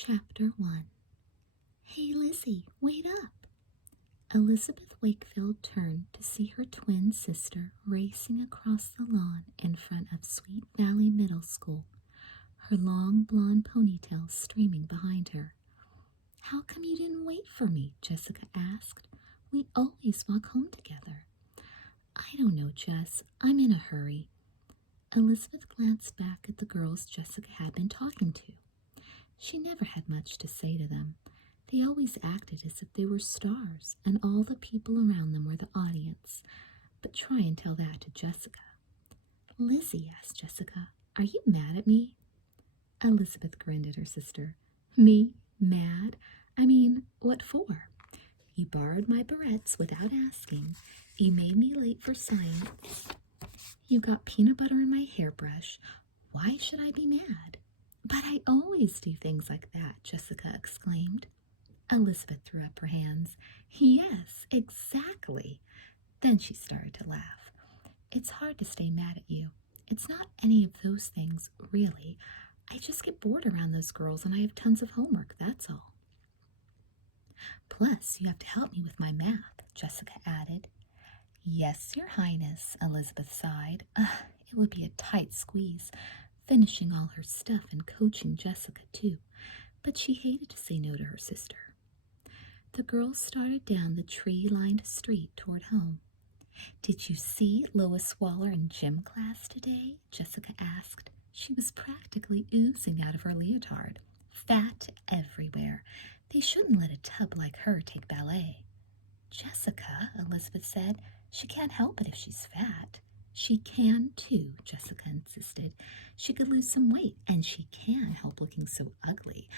Chapter 1. Hey, Lizzie, wait up! Elizabeth Wakefield turned to see her twin sister racing across the lawn in front of Sweet Valley Middle School, her long blonde ponytail streaming behind her. "How come you didn't wait for me?" Jessica asked. "We always walk home together." "I don't know, Jess. I'm in a hurry." Elizabeth glanced back at the girls Jessica had been talking to. She never had much to say to them. They always acted as if they were stars, and all the people around them were the audience. But try and tell that to Jessica. "Lizzie," asked Jessica, "are you mad at me?" Elizabeth grinned at her sister. "Me? Mad? I mean, what for? You borrowed my barrettes without asking. You made me late for science. You got peanut butter in my hairbrush. Why should I be mad?" "But I always do things like that," Jessica exclaimed. Elizabeth threw up her hands. "Yes, exactly." Then she started to laugh. "It's hard to stay mad at you. It's not any of those things, really. I just get bored around those girls and I have tons of homework, that's all." "Plus, you have to help me with my math," Jessica added. "Yes, Your Highness," Elizabeth sighed. It would be a tight squeeze, finishing all her stuff and coaching Jessica, too. But she hated to say no to her sister. The girls started down the tree-lined street toward home. "Did you see Lois Waller in gym class today?" Jessica asked. She was practically oozing out of her leotard. Fat everywhere. They shouldn't let a tub like her take ballet. "Jessica," Elizabeth said, "she can't help it if she's fat." "She can too," Jessica insisted. "She could lose some weight, and she can help looking so ugly.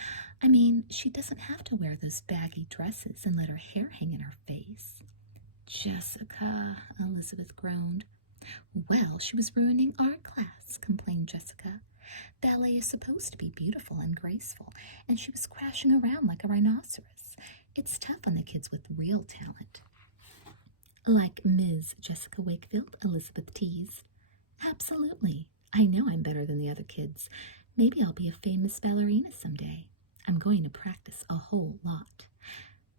I mean, she doesn't have to wear those baggy dresses and let her hair hang in her face." "Jessica," Elizabeth groaned. "Well, she was ruining art class," complained Jessica. "Ballet is supposed to be beautiful and graceful, and she was crashing around like a rhinoceros. It's tough on the kids with real talent." "Like Ms. Jessica Wakefield," Elizabeth teased. "Absolutely. I know I'm better than the other kids. Maybe I'll be a famous ballerina someday. I'm going to practice a whole lot."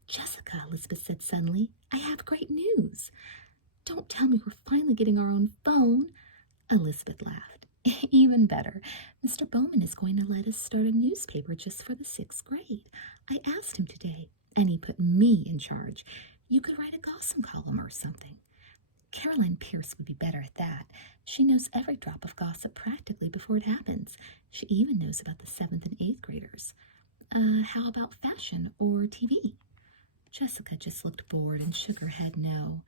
"Jessica," Elizabeth said suddenly, "I have great news." "Don't tell me we're finally getting our own phone." Elizabeth laughed. "Even better. Mr. Bowman is going to let us start a newspaper just for the 6th grade. I asked him today, and he put me in charge. You could write a gossip column or something. Caroline Pierce would be better at that. She knows every drop of gossip practically before it happens. She even knows about the 7th and 8th graders. How about fashion or TV?" Jessica just looked bored and shook her head no.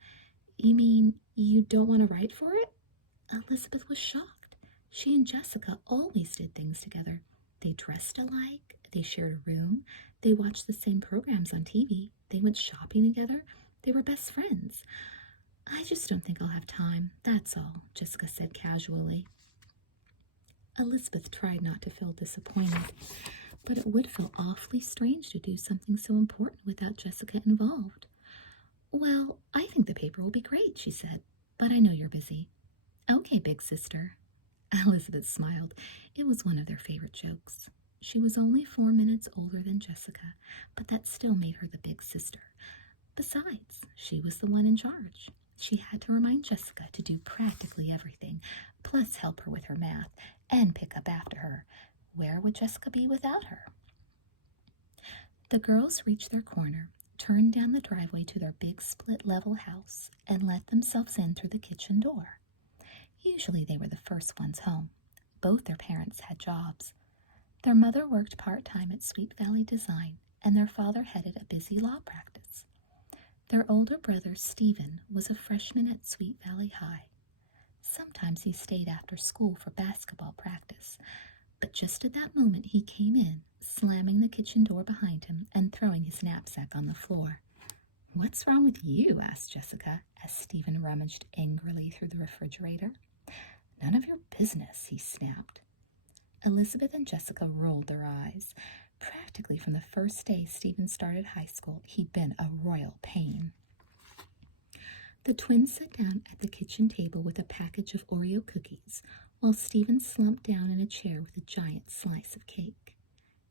"You mean you don't want to write for it?" Elizabeth was shocked. She and Jessica always did things together. They dressed alike, they shared a room, they watched the same programs on TV, they went shopping together, they were best friends. "I just don't think I'll have time, that's all," Jessica said casually. Elizabeth tried not to feel disappointed, but it would feel awfully strange to do something so important without Jessica involved. "Well, I think the paper will be great," she said, "but I know you're busy." "Okay, big sister." Elizabeth smiled. It was one of their favorite jokes. She was only 4 minutes older than Jessica, but that still made her the big sister. Besides, she was the one in charge. She had to remind Jessica to do practically everything, plus help her with her math and pick up after her. Where would Jessica be without her? The girls reached their corner, turned down the driveway to their big split-level house, and let themselves in through the kitchen door. Usually they were the first ones home. Both their parents had jobs. Their mother worked part-time at Sweet Valley Design, and their father headed a busy law practice. Their older brother, Stephen, was a freshman at Sweet Valley High. Sometimes he stayed after school for basketball practice, but just at that moment he came in, slamming the kitchen door behind him and throwing his knapsack on the floor. "What's wrong with you?" asked Jessica, as Stephen rummaged angrily through the refrigerator. "None of your business," he snapped. Elizabeth and Jessica rolled their eyes. Practically from the first day Stephen started high school, he'd been a royal pain. The twins sat down at the kitchen table with a package of Oreo cookies, while Stephen slumped down in a chair with a giant slice of cake.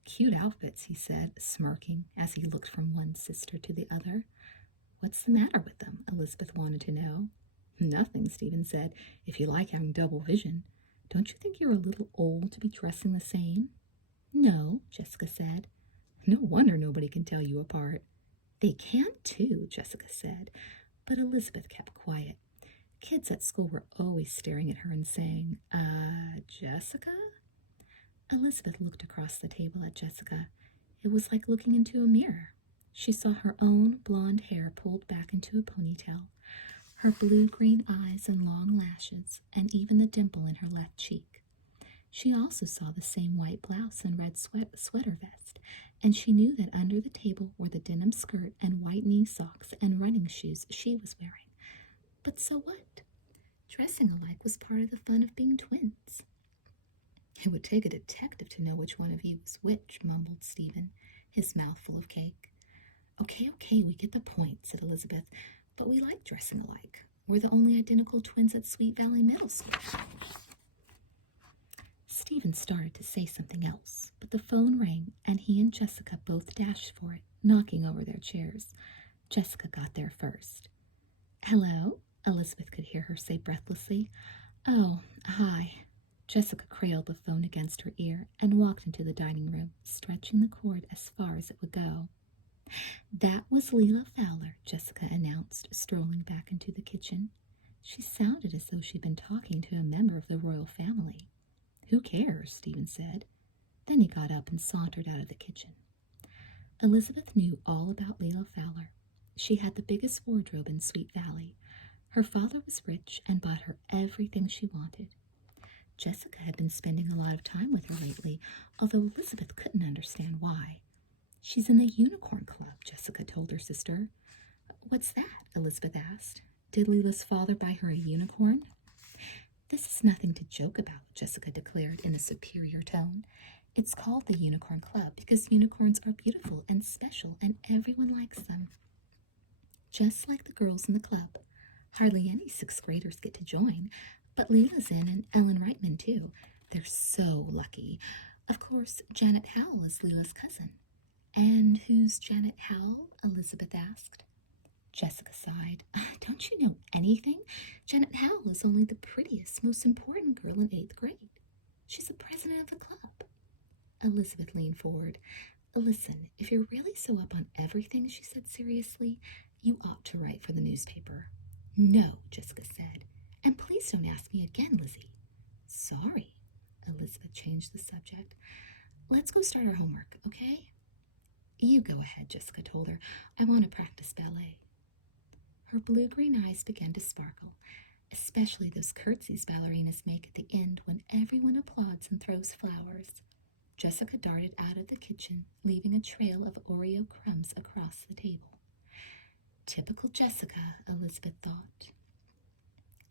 Cute outfits, he said, smirking as he looked from one sister to the other. What's the matter with them? Elizabeth wanted to know. Nothing, Stephen said, if you like having double vision. Don't you think you're a little old to be dressing the same? No, Jessica said. No wonder nobody can tell you apart. They can't too, Jessica said, but Elizabeth kept quiet. Kids at school were always staring at her and saying, Jessica? Elizabeth looked across the table at Jessica. It was like looking into a mirror. She saw her own blonde hair pulled back into a ponytail, her blue-green eyes and long lashes, and even the dimple in her left cheek. She also saw the same white blouse and red sweater vest, and she knew that under the table were the denim skirt and white knee socks and running shoes she was wearing. But so what? Dressing alike was part of the fun of being twins. It would take a detective to know which one of you was which, mumbled Stephen, his mouth full of cake. Okay, we get the point, said Elizabeth, but we like dressing alike. We're the only identical twins at Sweet Valley Middle School. Stephen started to say something else, but the phone rang, and he and Jessica both dashed for it, knocking over their chairs. Jessica got there first. Hello? Elizabeth could hear her say breathlessly. Oh, hi. Jessica cradled the phone against her ear and walked into the dining room, stretching the cord as far as it would go. That was Leela Fowler, Jessica announced, strolling back into the kitchen. She sounded as though she'd been talking to a member of the royal family. Who cares? Stephen said. Then he got up and sauntered out of the kitchen. Elizabeth knew all about Leela Fowler. She had the biggest wardrobe in Sweet Valley. Her father was rich and bought her everything she wanted. Jessica had been spending a lot of time with her lately, although Elizabeth couldn't understand why. She's in the Unicorn Club, Jessica told her sister. What's that? Elizabeth asked. Did Leela's father buy her a unicorn? This is nothing to joke about, Jessica declared in a superior tone. It's called the Unicorn Club because unicorns are beautiful and special and everyone likes them. Just like the girls in the club. Hardly any sixth graders get to join, but Leela's in and Ellen Reitman too. They're so lucky. Of course, Janet Howell is Leela's cousin. And who's Janet Howell? Elizabeth asked. Jessica sighed. Don't you know anything? Janet Howell is only the prettiest, most important girl in 8th grade. She's the president of the club. Elizabeth leaned forward. Listen, if you're really so up on everything, she said seriously, you ought to write for the newspaper. No, Jessica said. And please don't ask me again, Lizzie. Sorry. Elizabeth changed the subject. Let's go start our homework, okay? You go ahead, Jessica told her. I want to practice ballet. Her blue-green eyes began to sparkle, especially those curtsies ballerinas make at the end when everyone applauds and throws flowers. Jessica darted out of the kitchen, leaving a trail of Oreo crumbs across the table. Typical Jessica, Elizabeth thought.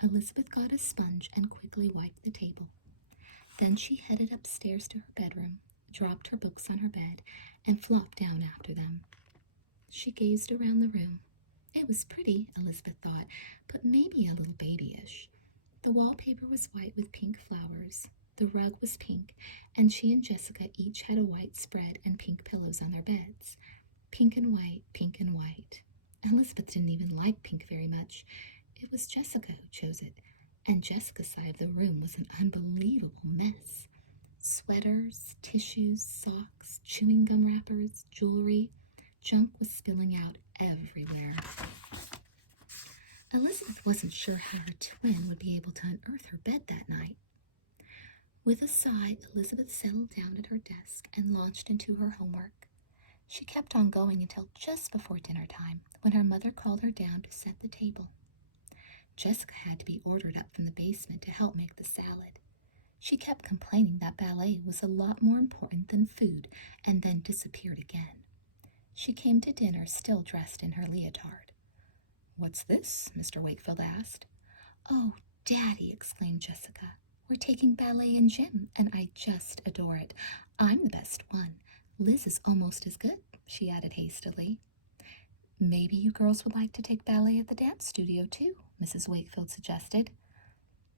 Elizabeth got a sponge and quickly wiped the table. Then she headed upstairs to her bedroom, dropped her books on her bed, and flopped down after them. She gazed around the room. It was pretty, Elizabeth thought, but maybe a little babyish. The wallpaper was white with pink flowers. The rug was pink, and she and Jessica each had a white spread and pink pillows on their beds. Pink and white, pink and white. Elizabeth didn't even like pink very much. It was Jessica who chose it, and Jessica's side of the room was an unbelievable mess. Sweaters, tissues, socks, chewing gum wrappers, jewelry. Junk was spilling out everywhere. Elizabeth wasn't sure how her twin would be able to unearth her bed that night. With a sigh, Elizabeth settled down at her desk and launched into her homework. She kept on going until just before dinner time, when her mother called her down to set the table. Jessica had to be ordered up from the basement to help make the salad. She kept complaining that ballet was a lot more important than food, and then disappeared again. She came to dinner still dressed in her leotard. What's this? Mr. Wakefield asked. Oh, Daddy, exclaimed Jessica. We're taking ballet in gym, and I just adore it. I'm the best one. Liz is almost as good, she added hastily. Maybe you girls would like to take ballet at the dance studio, too, Mrs. Wakefield suggested.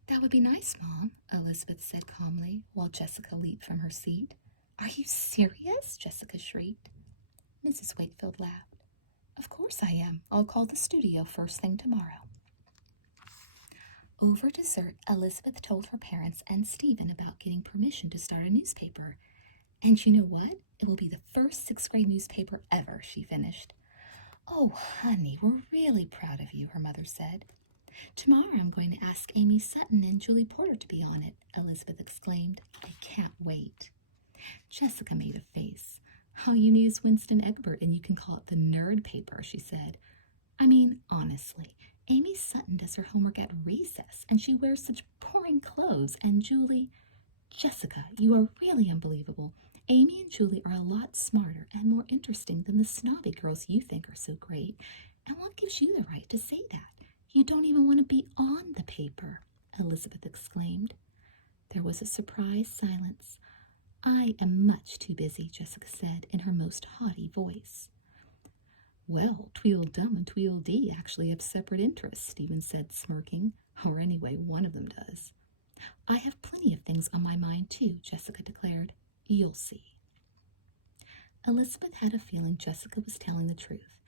That would be nice, Mom, Elizabeth said calmly, while Jessica leaped from her seat. Are you serious? Jessica shrieked. Mrs. Wakefield laughed. Of course I am. I'll call the studio first thing tomorrow. Over dessert, Elizabeth told her parents and Stephen about getting permission to start a newspaper. And you know what? It will be the first sixth-grade newspaper ever, she finished. Oh, honey, we're really proud of you, her mother said. Tomorrow I'm going to ask Amy Sutton and Julie Porter to be on it, Elizabeth exclaimed. I can't wait. Jessica made a face. All you need is Winston Egbert and you can call it the nerd paper, she said. I mean, honestly, Amy Sutton does her homework at recess and she wears such boring clothes, and Julie... Jessica, you are really unbelievable. Amy and Julie are a lot smarter and more interesting than the snobby girls you think are so great. And what gives you the right to say that? You don't even want to be on the paper, Elizabeth exclaimed. There was a surprised silence. I am much too busy, Jessica said in her most haughty voice. Well, Tweedledum and Tweedledee actually have separate interests, Stephen said, smirking. Or anyway, one of them does. I have plenty of things on my mind, too, Jessica declared. You'll see. Elizabeth had a feeling Jessica was telling the truth.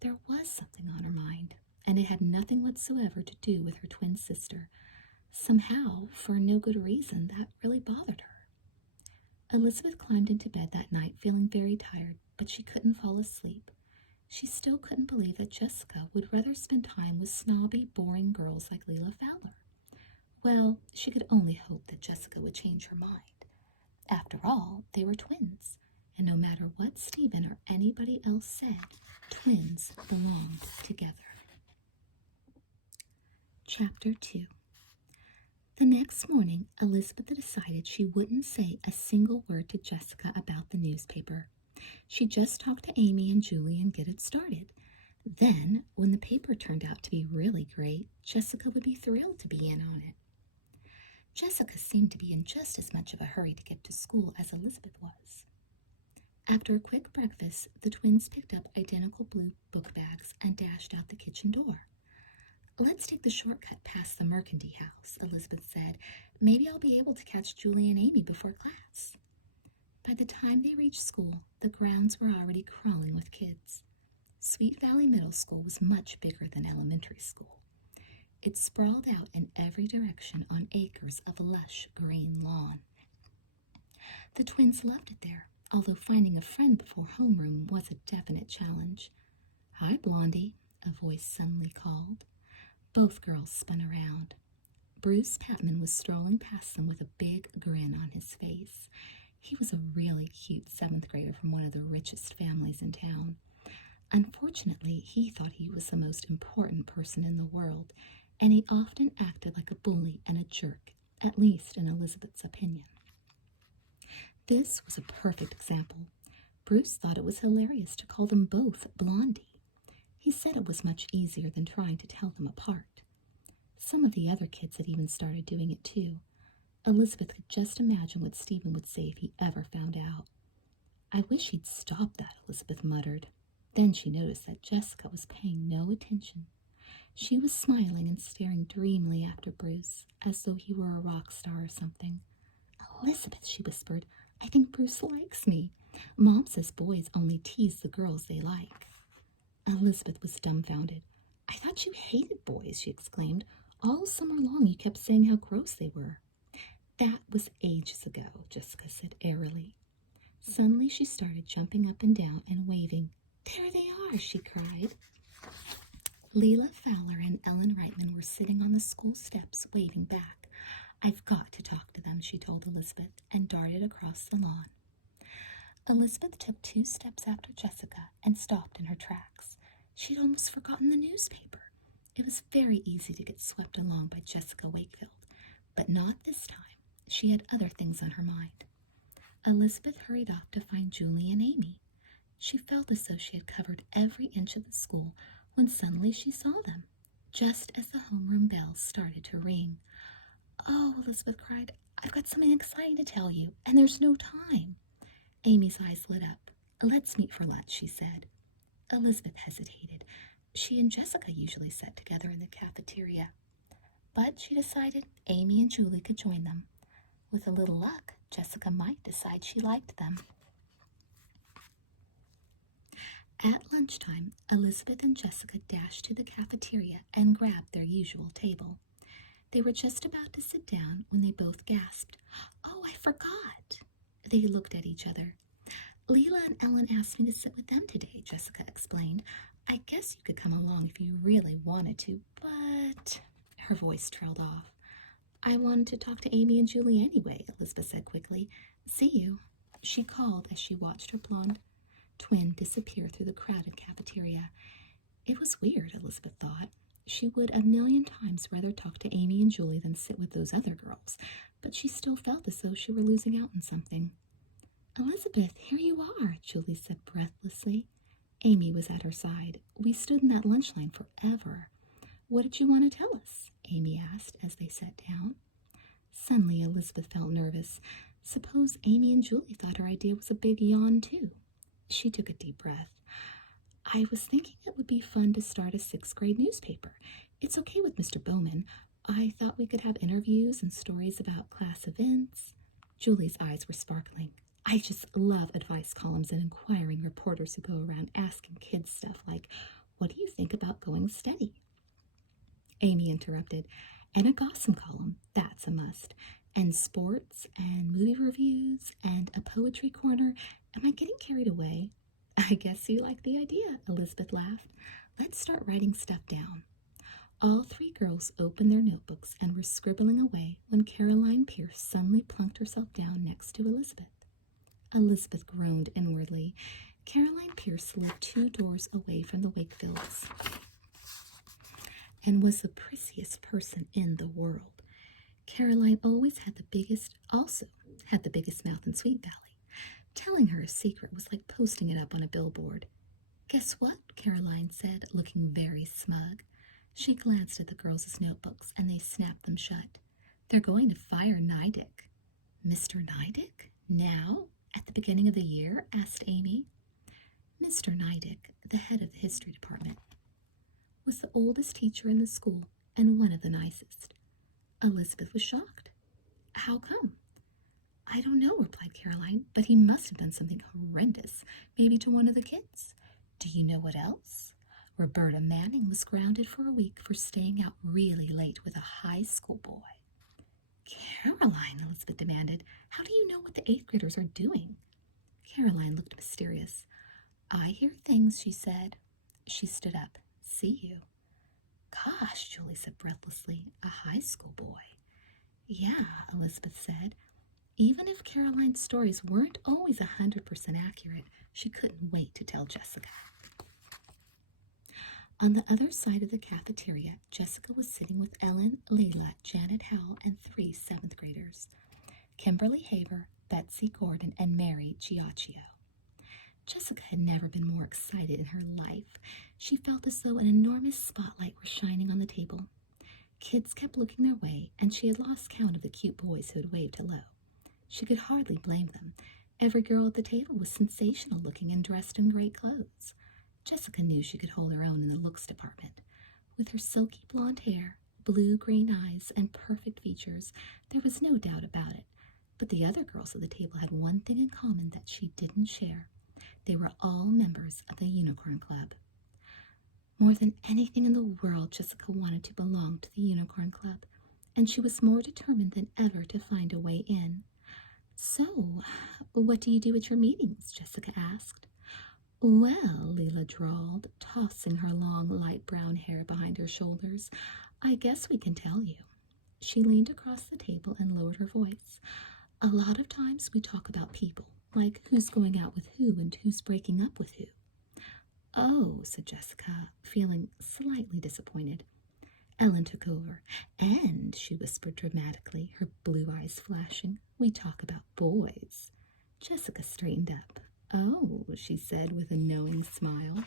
There was something on her mind, and it had nothing whatsoever to do with her twin sister. Somehow, for no good reason, that really bothered her. Elizabeth climbed into bed that night feeling very tired, but she couldn't fall asleep. She still couldn't believe that Jessica would rather spend time with snobby, boring girls like Leila Fowler. Well, she could only hope that Jessica would change her mind. After all, they were twins, and no matter what Stephen or anybody else said, twins belonged together. Chapter 2. The next morning, Elizabeth decided she wouldn't say a single word to Jessica about the newspaper. She'd just talk to Amy and Julie and get it started. Then, when the paper turned out to be really great, Jessica would be thrilled to be in on it. Jessica seemed to be in just as much of a hurry to get to school as Elizabeth was. After a quick breakfast, the twins picked up identical blue book bags and dashed out the kitchen door. Let's take the shortcut past the Mercandy house, Elizabeth said. Maybe I'll be able to catch Julie and Amy before class. By the time they reached school, the grounds were already crawling with kids. Sweet Valley Middle School was much bigger than elementary school. It sprawled out in every direction on acres of lush green lawn. The twins loved it there, although finding a friend before homeroom was a definite challenge. Hi, Blondie, a voice suddenly called. Both girls spun around. Bruce Patman was strolling past them with a big grin on his face. He was a really cute 7th grader from one of the richest families in town. Unfortunately, he thought he was the most important person in the world, and he often acted like a bully and a jerk, at least in Elizabeth's opinion. This was a perfect example. Bruce thought it was hilarious to call them both Blondie. He said it was much easier than trying to tell them apart. Some of the other kids had even started doing it too. Elizabeth could just imagine what Stephen would say if he ever found out. I wish he'd stop that, Elizabeth muttered. Then she noticed that Jessica was paying no attention. She was smiling and staring dreamily after Bruce, as though he were a rock star or something. Elizabeth, she whispered, I think Bruce likes me. Mom says boys only tease the girls they like. Elizabeth was dumbfounded. I thought you hated boys, she exclaimed. All summer long you kept saying how gross they were. That was ages ago, Jessica said airily. Suddenly she started jumping up and down and waving. There they are, she cried. Leila Fowler and Ellen Reitman were sitting on the school steps waving back. I've got to talk to them, she told Elizabeth, and darted across the lawn. Elizabeth took 2 steps after Jessica and stopped in her tracks. She'd almost forgotten the newspaper. It was very easy to get swept along by Jessica Wakefield, but not this time. She had other things on her mind. Elizabeth hurried off to find Julie and Amy. She felt as though she had covered every inch of the school when suddenly she saw them, just as the homeroom bell started to ring. Oh, Elizabeth cried, I've got something exciting to tell you, and there's no time. Amy's eyes lit up. Let's meet for lunch, she said. Elizabeth hesitated. She and Jessica usually sat together in the cafeteria, but she decided Amy and Julie could join them. With a little luck, Jessica might decide she liked them. At lunchtime, Elizabeth and Jessica dashed to the cafeteria and grabbed their usual table. They were just about to sit down when they both gasped, "Oh, I forgot!" They looked at each other. "Leela and Ellen asked me to sit with them today," Jessica explained. "I guess you could come along if you really wanted to, but—" Her voice trailed off. "I wanted to talk to Amy and Julie anyway," Elizabeth said quickly. "See you," she called as she watched her blonde twin disappear through the crowded cafeteria. It was weird, Elizabeth thought. She would a million times rather talk to Amy and Julie than sit with those other girls, but she still felt as though she were losing out on something. "Elizabeth, here you are," Julie said breathlessly. Amy was at her side. "We stood in that lunch line forever." "What did you want to tell us?" Amy asked as they sat down. Suddenly, Elizabeth felt nervous. Suppose Amy and Julie thought her idea was a big yawn, too. She took a deep breath. "I was thinking it would be fun to start a 6th grade newspaper. It's okay with Mr. Bowman. I thought we could have interviews and stories about class events." Julie's eyes were sparkling. "I just love advice columns and inquiring reporters who go around asking kids stuff like, 'What do you think about going steady?'" Amy interrupted. "And a gossip column, that's a must. And sports and movie reviews and a poetry corner. Am I getting carried away?" "I guess you like the idea," Elizabeth laughed. "Let's start writing stuff down." All three girls opened their notebooks and were scribbling away when Caroline Pierce suddenly plunked herself down next to Elizabeth. Elizabeth groaned inwardly. Caroline Pierce lived 2 doors away from the Wakefields and was the prettiest person in the world. Caroline also had the biggest mouth in Sweet Valley. Telling her a secret was like posting it up on a billboard. "Guess what?" Caroline said, looking very smug. She glanced at the girls' notebooks, and they snapped them shut. "They're going to fire Nidick." "Mr. Nidick? Now? At the beginning of the year?" asked Amy. Mr. Nidick, the head of the history department, was the oldest teacher in the school and one of the nicest. Elizabeth was shocked. "How come?" "I don't know," replied Caroline, "but he must have done something horrendous, maybe to one of the kids." "Do you know what else?" "Roberta Manning was grounded for a week for staying out really late with a high school boy." "Caroline," Elizabeth demanded, "how do you know what the 8th graders are doing?" Caroline looked mysterious. "I hear things," she said. She stood up. "See you." "Gosh," Julie said breathlessly, "a high school boy." "Yeah," Elizabeth said. Even if Caroline's stories weren't always 100% accurate, she couldn't wait to tell Jessica. On the other side of the cafeteria, Jessica was sitting with Ellen, Leila, Janet Howell, and 3 7th graders, Kimberly Haver, Betsy Gordon, and Mary Giacchio. Jessica had never been more excited in her life. She felt as though an enormous spotlight were shining on the table. Kids kept looking their way, and she had lost count of the cute boys who had waved hello. She could hardly blame them. Every girl at the table was sensational looking and dressed in great clothes. Jessica knew she could hold her own in the looks department. With her silky blonde hair, blue-green eyes, and perfect features, there was no doubt about it. But the other girls at the table had one thing in common that she didn't share. They were all members of the Unicorn Club. More than anything in the world, Jessica wanted to belong to the Unicorn Club, and she was more determined than ever to find a way in. "So, what do you do at your meetings?" Jessica asked. "Well," Leila drawled, tossing her long, light brown hair behind her shoulders, "I guess we can tell you." She leaned across the table and lowered her voice. "A lot of times we talk about people, like who's going out with who and who's breaking up with who." "Oh," said Jessica, feeling slightly disappointed. Ellen took over. "And," she whispered dramatically, her blue eyes flashing, "we talk about boys." Jessica straightened up. "Oh," she said with a knowing smile.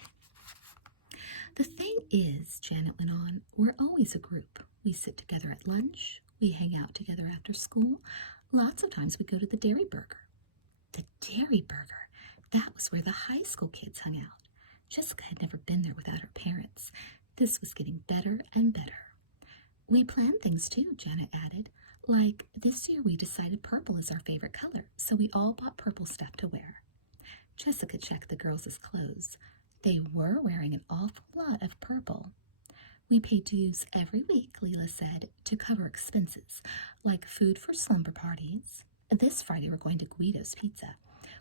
"The thing is," Janet went on, "we're always a group. We sit together at lunch. We hang out together after school. Lots of times we go to the Dairy Burger." The Dairy Burger! That was where the high school kids hung out. Jessica had never been there without her parents. This was getting better and better. "We plan things too," Janet added, Like this year we decided purple is our favorite color, so we all bought purple stuff to wear. Jessica checked the girls' clothes. They were wearing an awful lot of purple. We pay dues every week, Leela said, to cover expenses, like food for slumber parties. This Friday we're going to Guido's Pizza.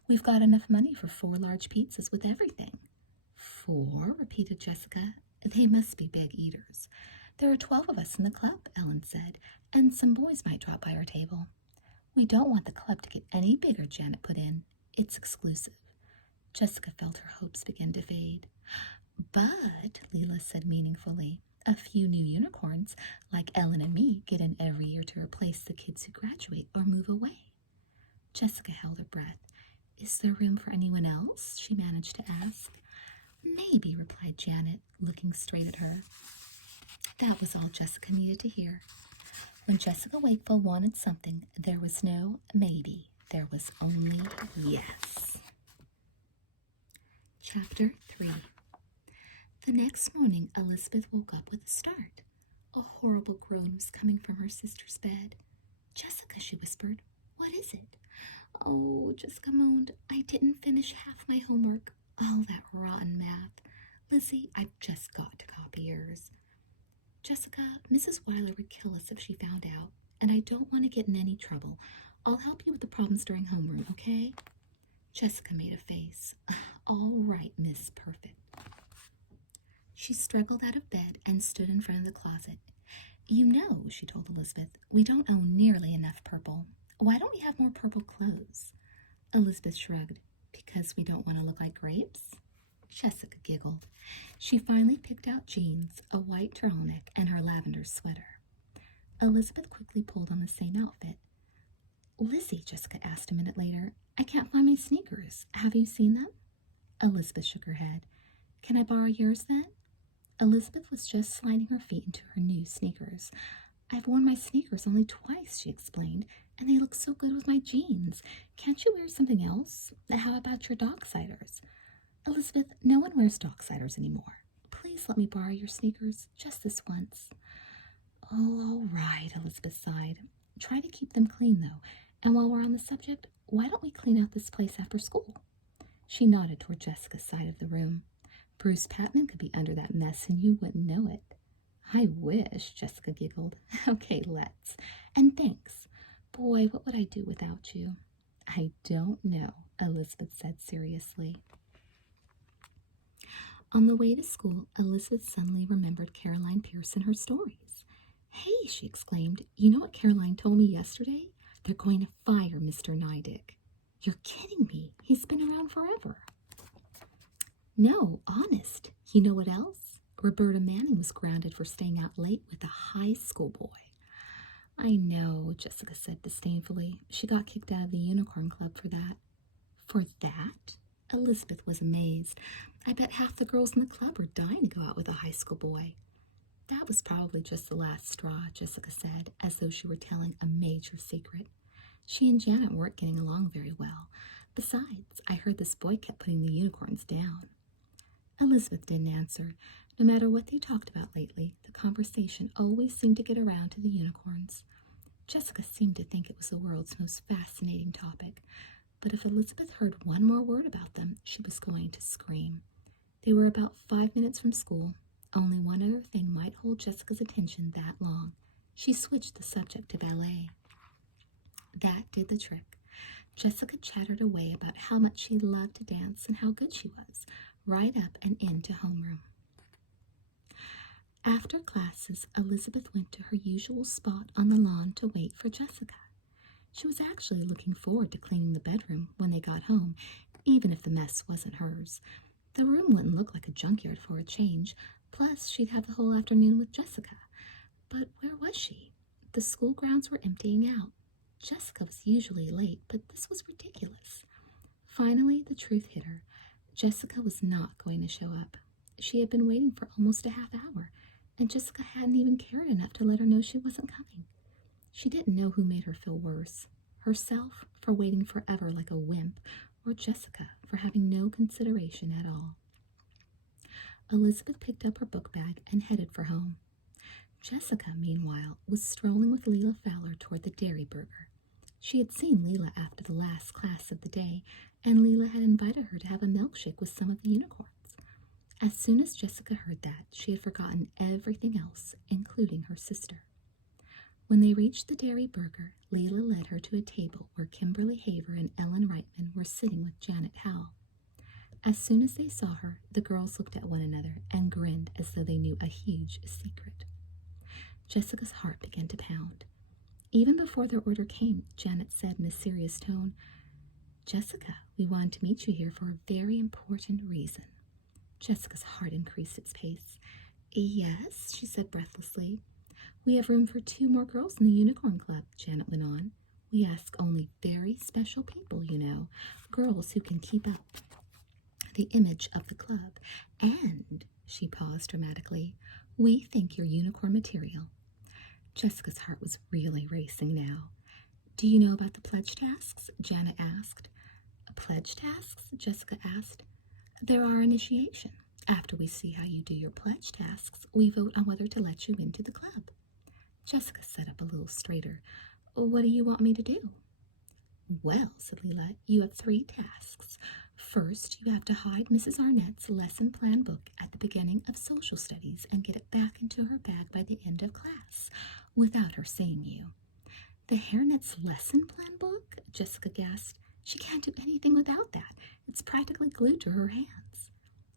We've got enough money for 4 large pizzas with everything. 4? Repeated Jessica. They must be big eaters. There are 12 of us in the club, Ellen said, and some boys might drop by our table. We don't want the club to get any bigger, Janet put in. It's exclusive. Jessica felt her hopes begin to fade. But, Leela said meaningfully, a few new unicorns, like Ellen and me, get in every year to replace the kids who graduate or move away. Jessica held her breath. Is there room for anyone else? She managed to ask. Maybe, replied Janet, looking straight at her. That was all Jessica needed to hear. When Jessica Wakefield wanted something, there was no maybe. There was only yes. Chapter 3. The next morning, Elizabeth woke up with a start. A horrible groan was coming from her sister's bed. Jessica, she whispered, what is it? Oh, Jessica moaned, I didn't finish half my homework. All that rotten math. Lizzie, I've just got to copy yours. Jessica, Mrs. Weiler would kill us if she found out, and I don't want to get in any trouble. I'll help you with the problems during homeroom, okay? Jessica made a face. All right, Miss Perfect. She struggled out of bed and stood in front of the closet. You know, she told Elizabeth, we don't own nearly enough purple. Why don't we have more purple clothes? Elizabeth shrugged. Because we don't want to look like grapes? Jessica giggled. She finally picked out jeans, a white turtleneck, and her lavender sweater. Elizabeth quickly pulled on the same outfit. Lizzie, Jessica asked a minute later, I can't find my sneakers. Have you seen them? Elizabeth shook her head. Can I borrow yours then? Elizabeth was just sliding her feet into her new sneakers. I've worn my sneakers only twice, she explained, and they look so good with my jeans. Can't you wear something else? How about your Docksiders? Elizabeth, no one wears Docksiders anymore. Please let me borrow your sneakers, just this once. Oh, all right, Elizabeth sighed. Try to keep them clean, though, and while we're on the subject, why don't we clean out this place after school? She nodded toward Jessica's side of the room. Bruce Patman could be under that mess and you wouldn't know it. I wish, Jessica giggled. Okay, let's. And thanks. Boy, what would I do without you? I don't know, Elizabeth said seriously. On the way to school, Elizabeth suddenly remembered Caroline Pierce and her stories. Hey, she exclaimed, you know what Caroline told me yesterday? They're going to fire Mr. Neidick. You're kidding me. He's been around forever. No, honest. You know what else? Roberta Manning was grounded for staying out late with a high school boy. I know, Jessica said disdainfully. She got kicked out of the Unicorn Club for that. For that? Elizabeth was amazed. I bet half the girls in the club were dying to go out with a high school boy. That was probably just the last straw, Jessica said, as though she were telling a major secret. She and Janet weren't getting along very well. Besides, I heard this boy kept putting the unicorns down. Elizabeth didn't answer. No matter what they talked about lately, the conversation always seemed to get around to the unicorns. Jessica seemed to think it was the world's most fascinating topic, but if Elizabeth heard one more word about them, she was going to scream. They were about 5 minutes from school. Only one other thing might hold Jessica's attention that long. She switched the subject to ballet. That did the trick. Jessica chattered away about how much she loved to dance and how good she was, right up and into homeroom. After classes, Elizabeth went to her usual spot on the lawn to wait for Jessica. She was actually looking forward to cleaning the bedroom when they got home, even if the mess wasn't hers. The room wouldn't look like a junkyard for a change, plus she'd have the whole afternoon with Jessica. But where was she? The school grounds were emptying out. Jessica was usually late, but this was ridiculous. Finally, the truth hit her. Jessica was not going to show up. She had been waiting for almost a half hour, and Jessica hadn't even cared enough to let her know she wasn't coming. She didn't know who made her feel worse, herself for waiting forever like a wimp, or Jessica for having no consideration at all. Elizabeth picked up her book bag and headed for home. Jessica, meanwhile, was strolling with Leela Fowler toward the Dairy Burger. She had seen Leela after the last class of the day, and Leela had invited her to have a milkshake with some of the unicorns. As soon as Jessica heard that, she had forgotten everything else, including her sister. When they reached the Dairy Burger, Leela led her to a table where Kimberly Haver and Ellen Reitman were sitting with Janet Howell. As soon as they saw her, the girls looked at one another and grinned as though they knew a huge secret. Jessica's heart began to pound. Even before their order came, Janet said in a serious tone, "Jessica, we wanted to meet you here for a very important reason." Jessica's heart increased its pace. "Yes," she said breathlessly. "We have room for 2 more girls in the Unicorn Club," Janet went on. "We ask only very special people, you know, girls who can keep up the image of the club. And," she paused dramatically, "we think you're unicorn material." Jessica's heart was really racing now. "Do you know about the pledge tasks?" Janet asked. "Pledge tasks?" Jessica asked. "They're our initiation. After we see how you do your pledge tasks, we vote on whether to let you into the club." Jessica sat up a little straighter. "What do you want me to do?" "Well," said Leela, "you have 3 tasks. First, you have to hide Mrs. Arnett's lesson plan book at the beginning of social studies and get it back into her bag by the end of class, without her seeing you." "The Hairnet's lesson plan book?" Jessica gasped. "She can't do anything without that. It's practically glued to her hands."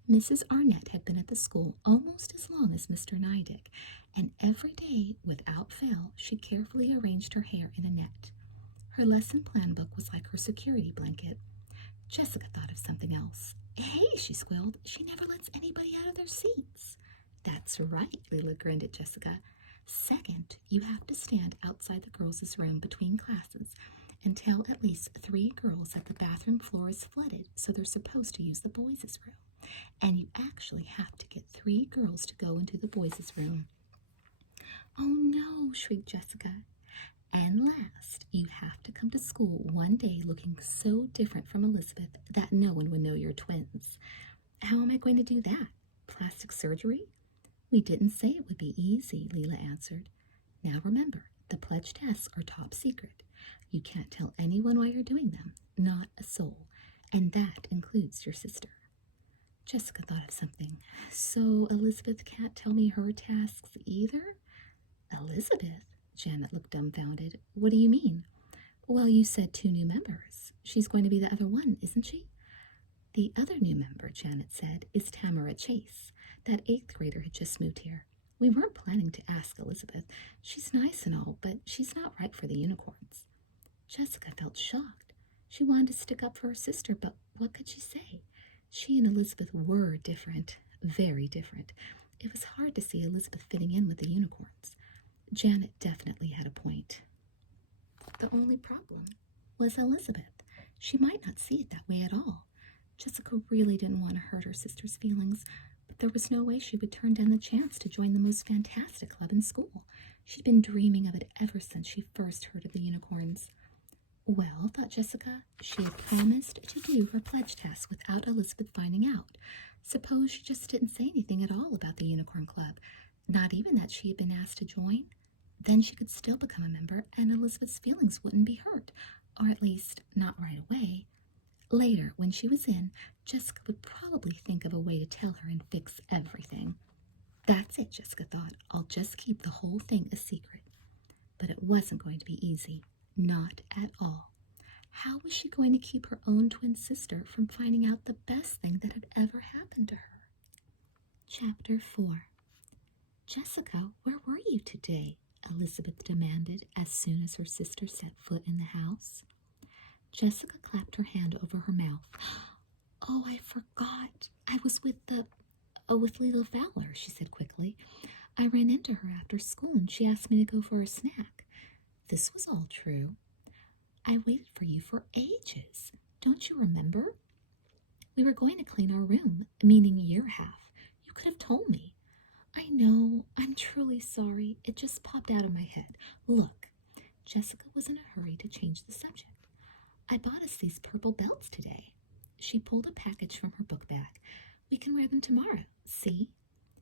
Mrs. Arnett had been at the school almost as long as Mr. Neidick, and every day, without fail, she carefully arranged her hair in a net. Her lesson plan book was like her security blanket. Jessica thought of something else. "Hey," she squealed, "she never lets anybody out of their seats." "That's right," Leela grinned at Jessica. "Second, you have to stand outside the girls' room between classes and tell at least 3 girls that the bathroom floor is flooded, so they're supposed to use the boys' room. And you actually have to get 3 girls to go into the boys' room." "Oh no," shrieked Jessica. "And last, you have to come to school one day looking so different from Elizabeth that no one would know you're twins." "How am I going to do that? Plastic surgery?" "We didn't say it would be easy," Leela answered. "Now remember, the pledge tasks are top secret. You can't tell anyone why you're doing them, not a soul, and that includes your sister." Jessica thought of something. "So Elizabeth can't tell me her tasks either?" "Elizabeth?" Janet looked dumbfounded. "What do you mean?" "Well, you said 2 new members. She's going to be the other one, isn't she?" "The other new member," Janet said, "is Tamara Chase. That 8th grader had just moved here. We weren't planning to ask Elizabeth. She's nice and all, but she's not right for the unicorns." Jessica felt shocked. She wanted to stick up for her sister, but what could she say? She and Elizabeth were different, very different. It was hard to see Elizabeth fitting in with the unicorns. Janet definitely had a point. The only problem was Elizabeth. She might not see it that way at all. Jessica really didn't want to hurt her sister's feelings, but there was no way she would turn down the chance to join the most fantastic club in school. She'd been dreaming of it ever since she first heard of the unicorns. Well, thought Jessica, she had promised to do her pledge task without Elizabeth finding out. Suppose she just didn't say anything at all about the Unicorn Club, not even that she had been asked to join? Then she could still become a member, and Elizabeth's feelings wouldn't be hurt, or at least not right away. Later, when she was in, Jessica would probably think of a way to tell her and fix everything. That's it, Jessica thought. I'll just keep the whole thing a secret. But it wasn't going to be easy. Not at all. How was she going to keep her own twin sister from finding out the best thing that had ever happened to her? Chapter 4. "Jessica, where were you today?" Elizabeth demanded as soon as her sister set foot in the house. Jessica clapped her hand over her mouth. "Oh, I forgot. I was with Leela Fowler," she said quickly. "I ran into her after school and she asked me to go for a snack." This was all true. "I waited for you for ages. Don't you remember? We were going to clean our room, meaning your half. You could have told me." "I know. I'm truly sorry. It just popped out of my head. Look." Jessica was in a hurry to change the subject. "I bought us these purple belts today." She pulled a package from her book bag. "We can wear them tomorrow. See?"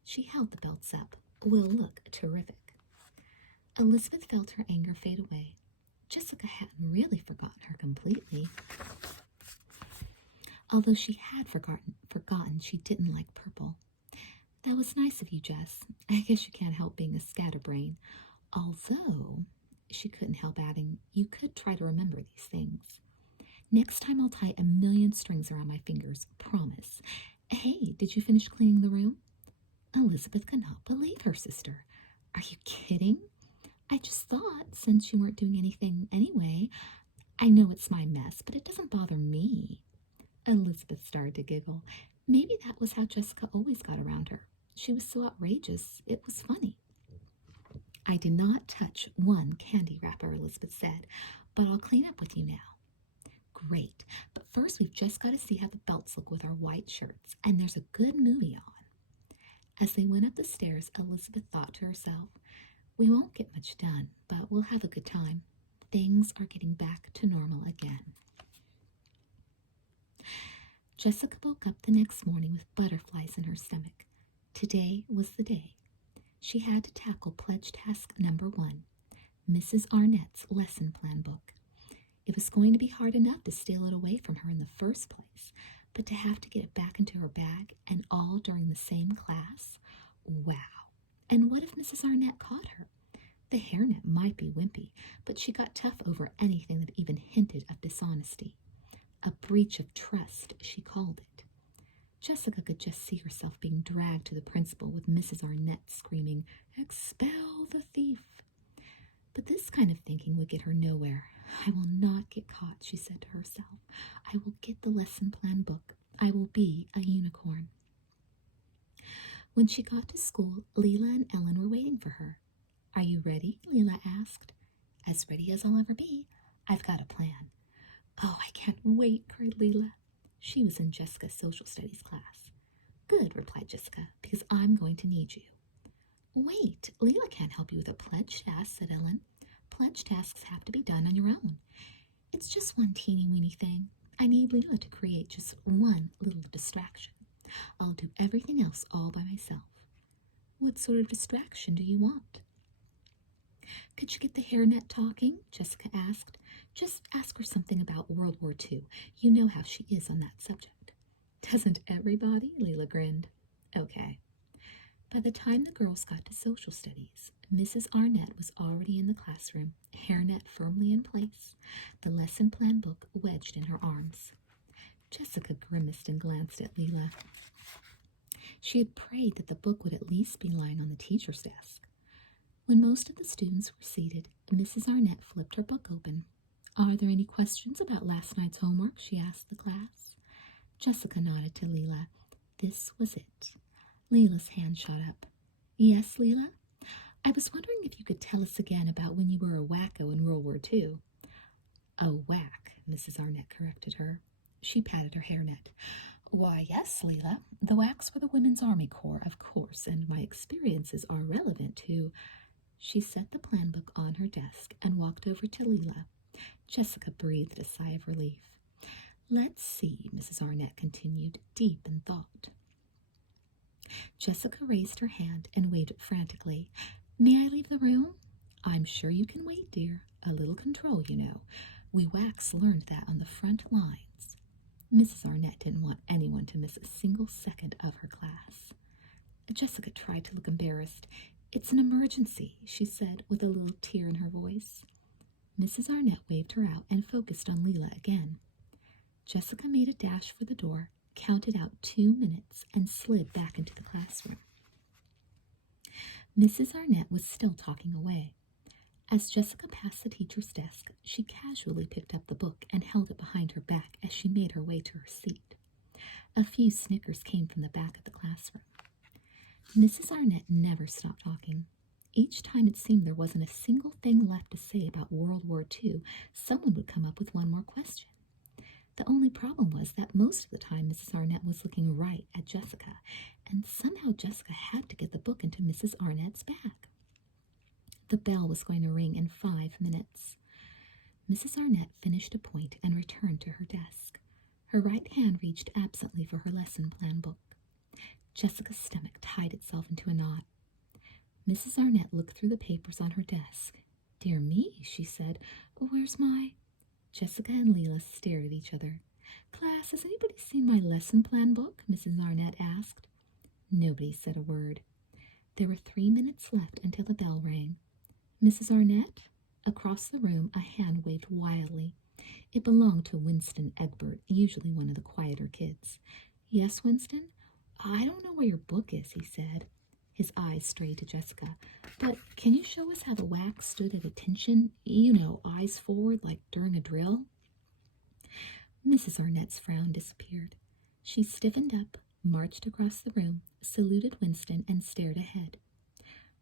She held the belts up. "We'll look terrific." Elizabeth felt her anger fade away. Jessica hadn't really forgotten her completely, although she had forgotten she didn't like purple. That was nice of you, Jess. I guess you can't help being a scatterbrain. Although, she couldn't help adding, you could try to remember these things. Next time I'll tie a million strings around my fingers, promise. Hey, did you finish cleaning the room? Elizabeth could not believe her sister. Are you kidding? I just thought, since you weren't doing anything anyway, I know it's my mess, but it doesn't bother me. Elizabeth started to giggle. Maybe that was how Jessica always got around her. She was so outrageous, it was funny. I did not touch one candy wrapper, Elizabeth said, but I'll clean up with you now. Great, but first we've just got to see how the belts look with our white shirts, and there's a good movie on. As they went up the stairs, Elizabeth thought to herself, we won't get much done, but we'll have a good time. Things are getting back to normal again. Jessica woke up the next morning with butterflies in her stomach. Today was the day. She had to tackle pledge task number 1, Mrs. Arnett's lesson plan book. It was going to be hard enough to steal it away from her in the first place, but to have to get it back into her bag, and all during the same class? Wow. And what if Mrs. Arnett caught her? The hairnet might be wimpy, but she got tough over anything that even hinted of dishonesty. A breach of trust, she called it. Jessica could just see herself being dragged to the principal with Mrs. Arnett screaming, "Expel the thief!" But this kind of thinking would get her nowhere. I will not get caught, she said to herself. I will get the lesson plan book. I will be a unicorn. When she got to school, Leela and Ellen were waiting for her. Are you ready? Leela asked. As ready as I'll ever be. I've got a plan. Oh, I can't wait, cried Leela. She was in Jessica's social studies class. Good, replied Jessica, because I'm going to need you. Wait, Leela can't help you with a pledge task, said Ellen. Pledge tasks have to be done on your own. It's just one teeny-weeny thing. I need Leela to create just one little distraction. I'll do everything else all by myself. What sort of distraction do you want? Could you get the hairnet talking? Jessica asked. Just ask her something about World War II. You know how she is on that subject. Doesn't everybody? Leela grinned. Okay. By the time the girls got to social studies, Mrs. Arnett was already in the classroom, hairnet firmly in place, the lesson plan book wedged in her arms. Jessica grimaced and glanced at Leela. She had prayed that the book would at least be lying on the teacher's desk. When most of the students were seated, Mrs. Arnett flipped her book open. Are there any questions about last night's homework? She asked the class. Jessica nodded to Leela. This was it. Leela's hand shot up. Yes, Leela? I was wondering if you could tell us again about when you were a wacko in World War II. A whack, Mrs. Arnett corrected her. She patted her hairnet. Why, yes, Leela. The whacks were the Women's Army Corps, of course, and my experiences are relevant to... She set the plan book on her desk and walked over to Leela. Jessica breathed a sigh of relief. Let's see, Mrs. Arnett continued, deep in thought. Jessica raised her hand and waved it frantically. May I leave the room? I'm sure you can wait, dear. A little control, you know. We whacks learned that on the front lines. Mrs. Arnett didn't want anyone to miss a single second of her class. Jessica tried to look embarrassed. It's an emergency, she said with a little tear in her voice. Mrs. Arnett waved her out and focused on Leela again. Jessica made a dash for the door, counted out 2 minutes, and slid back into the classroom. Mrs. Arnett was still talking away. As Jessica passed the teacher's desk, she casually picked up the book and held it behind her back as she made her way to her seat. A few snickers came from the back of the classroom. Mrs. Arnett never stopped talking. Each time it seemed there wasn't a single thing left to say about World War II, someone would come up with one more question. The only problem was that most of the time Mrs. Arnett was looking right at Jessica, and somehow Jessica had to get the book into Mrs. Arnett's bag. The bell was going to ring in 5 minutes. Mrs. Arnett finished a point and returned to her desk. Her right hand reached absently for her lesson plan book. Jessica's stomach tied itself into a knot. Mrs. Arnett looked through the papers on her desk. Dear me, she said. Where's my... Jessica and Leela stared at each other. Class, has anybody seen my lesson plan book? Mrs. Arnett asked. Nobody said a word. There were 3 minutes left until the bell rang. Mrs. Arnett? Across the room, a hand waved wildly. It belonged to Winston Egbert, usually one of the quieter kids. Yes, Winston? I don't know where your book is, he said. His eyes strayed to Jessica. But can you show us how the wax stood at attention? You know, eyes forward like during a drill? Mrs. Arnett's frown disappeared. She stiffened up, marched across the room, saluted Winston, and stared ahead.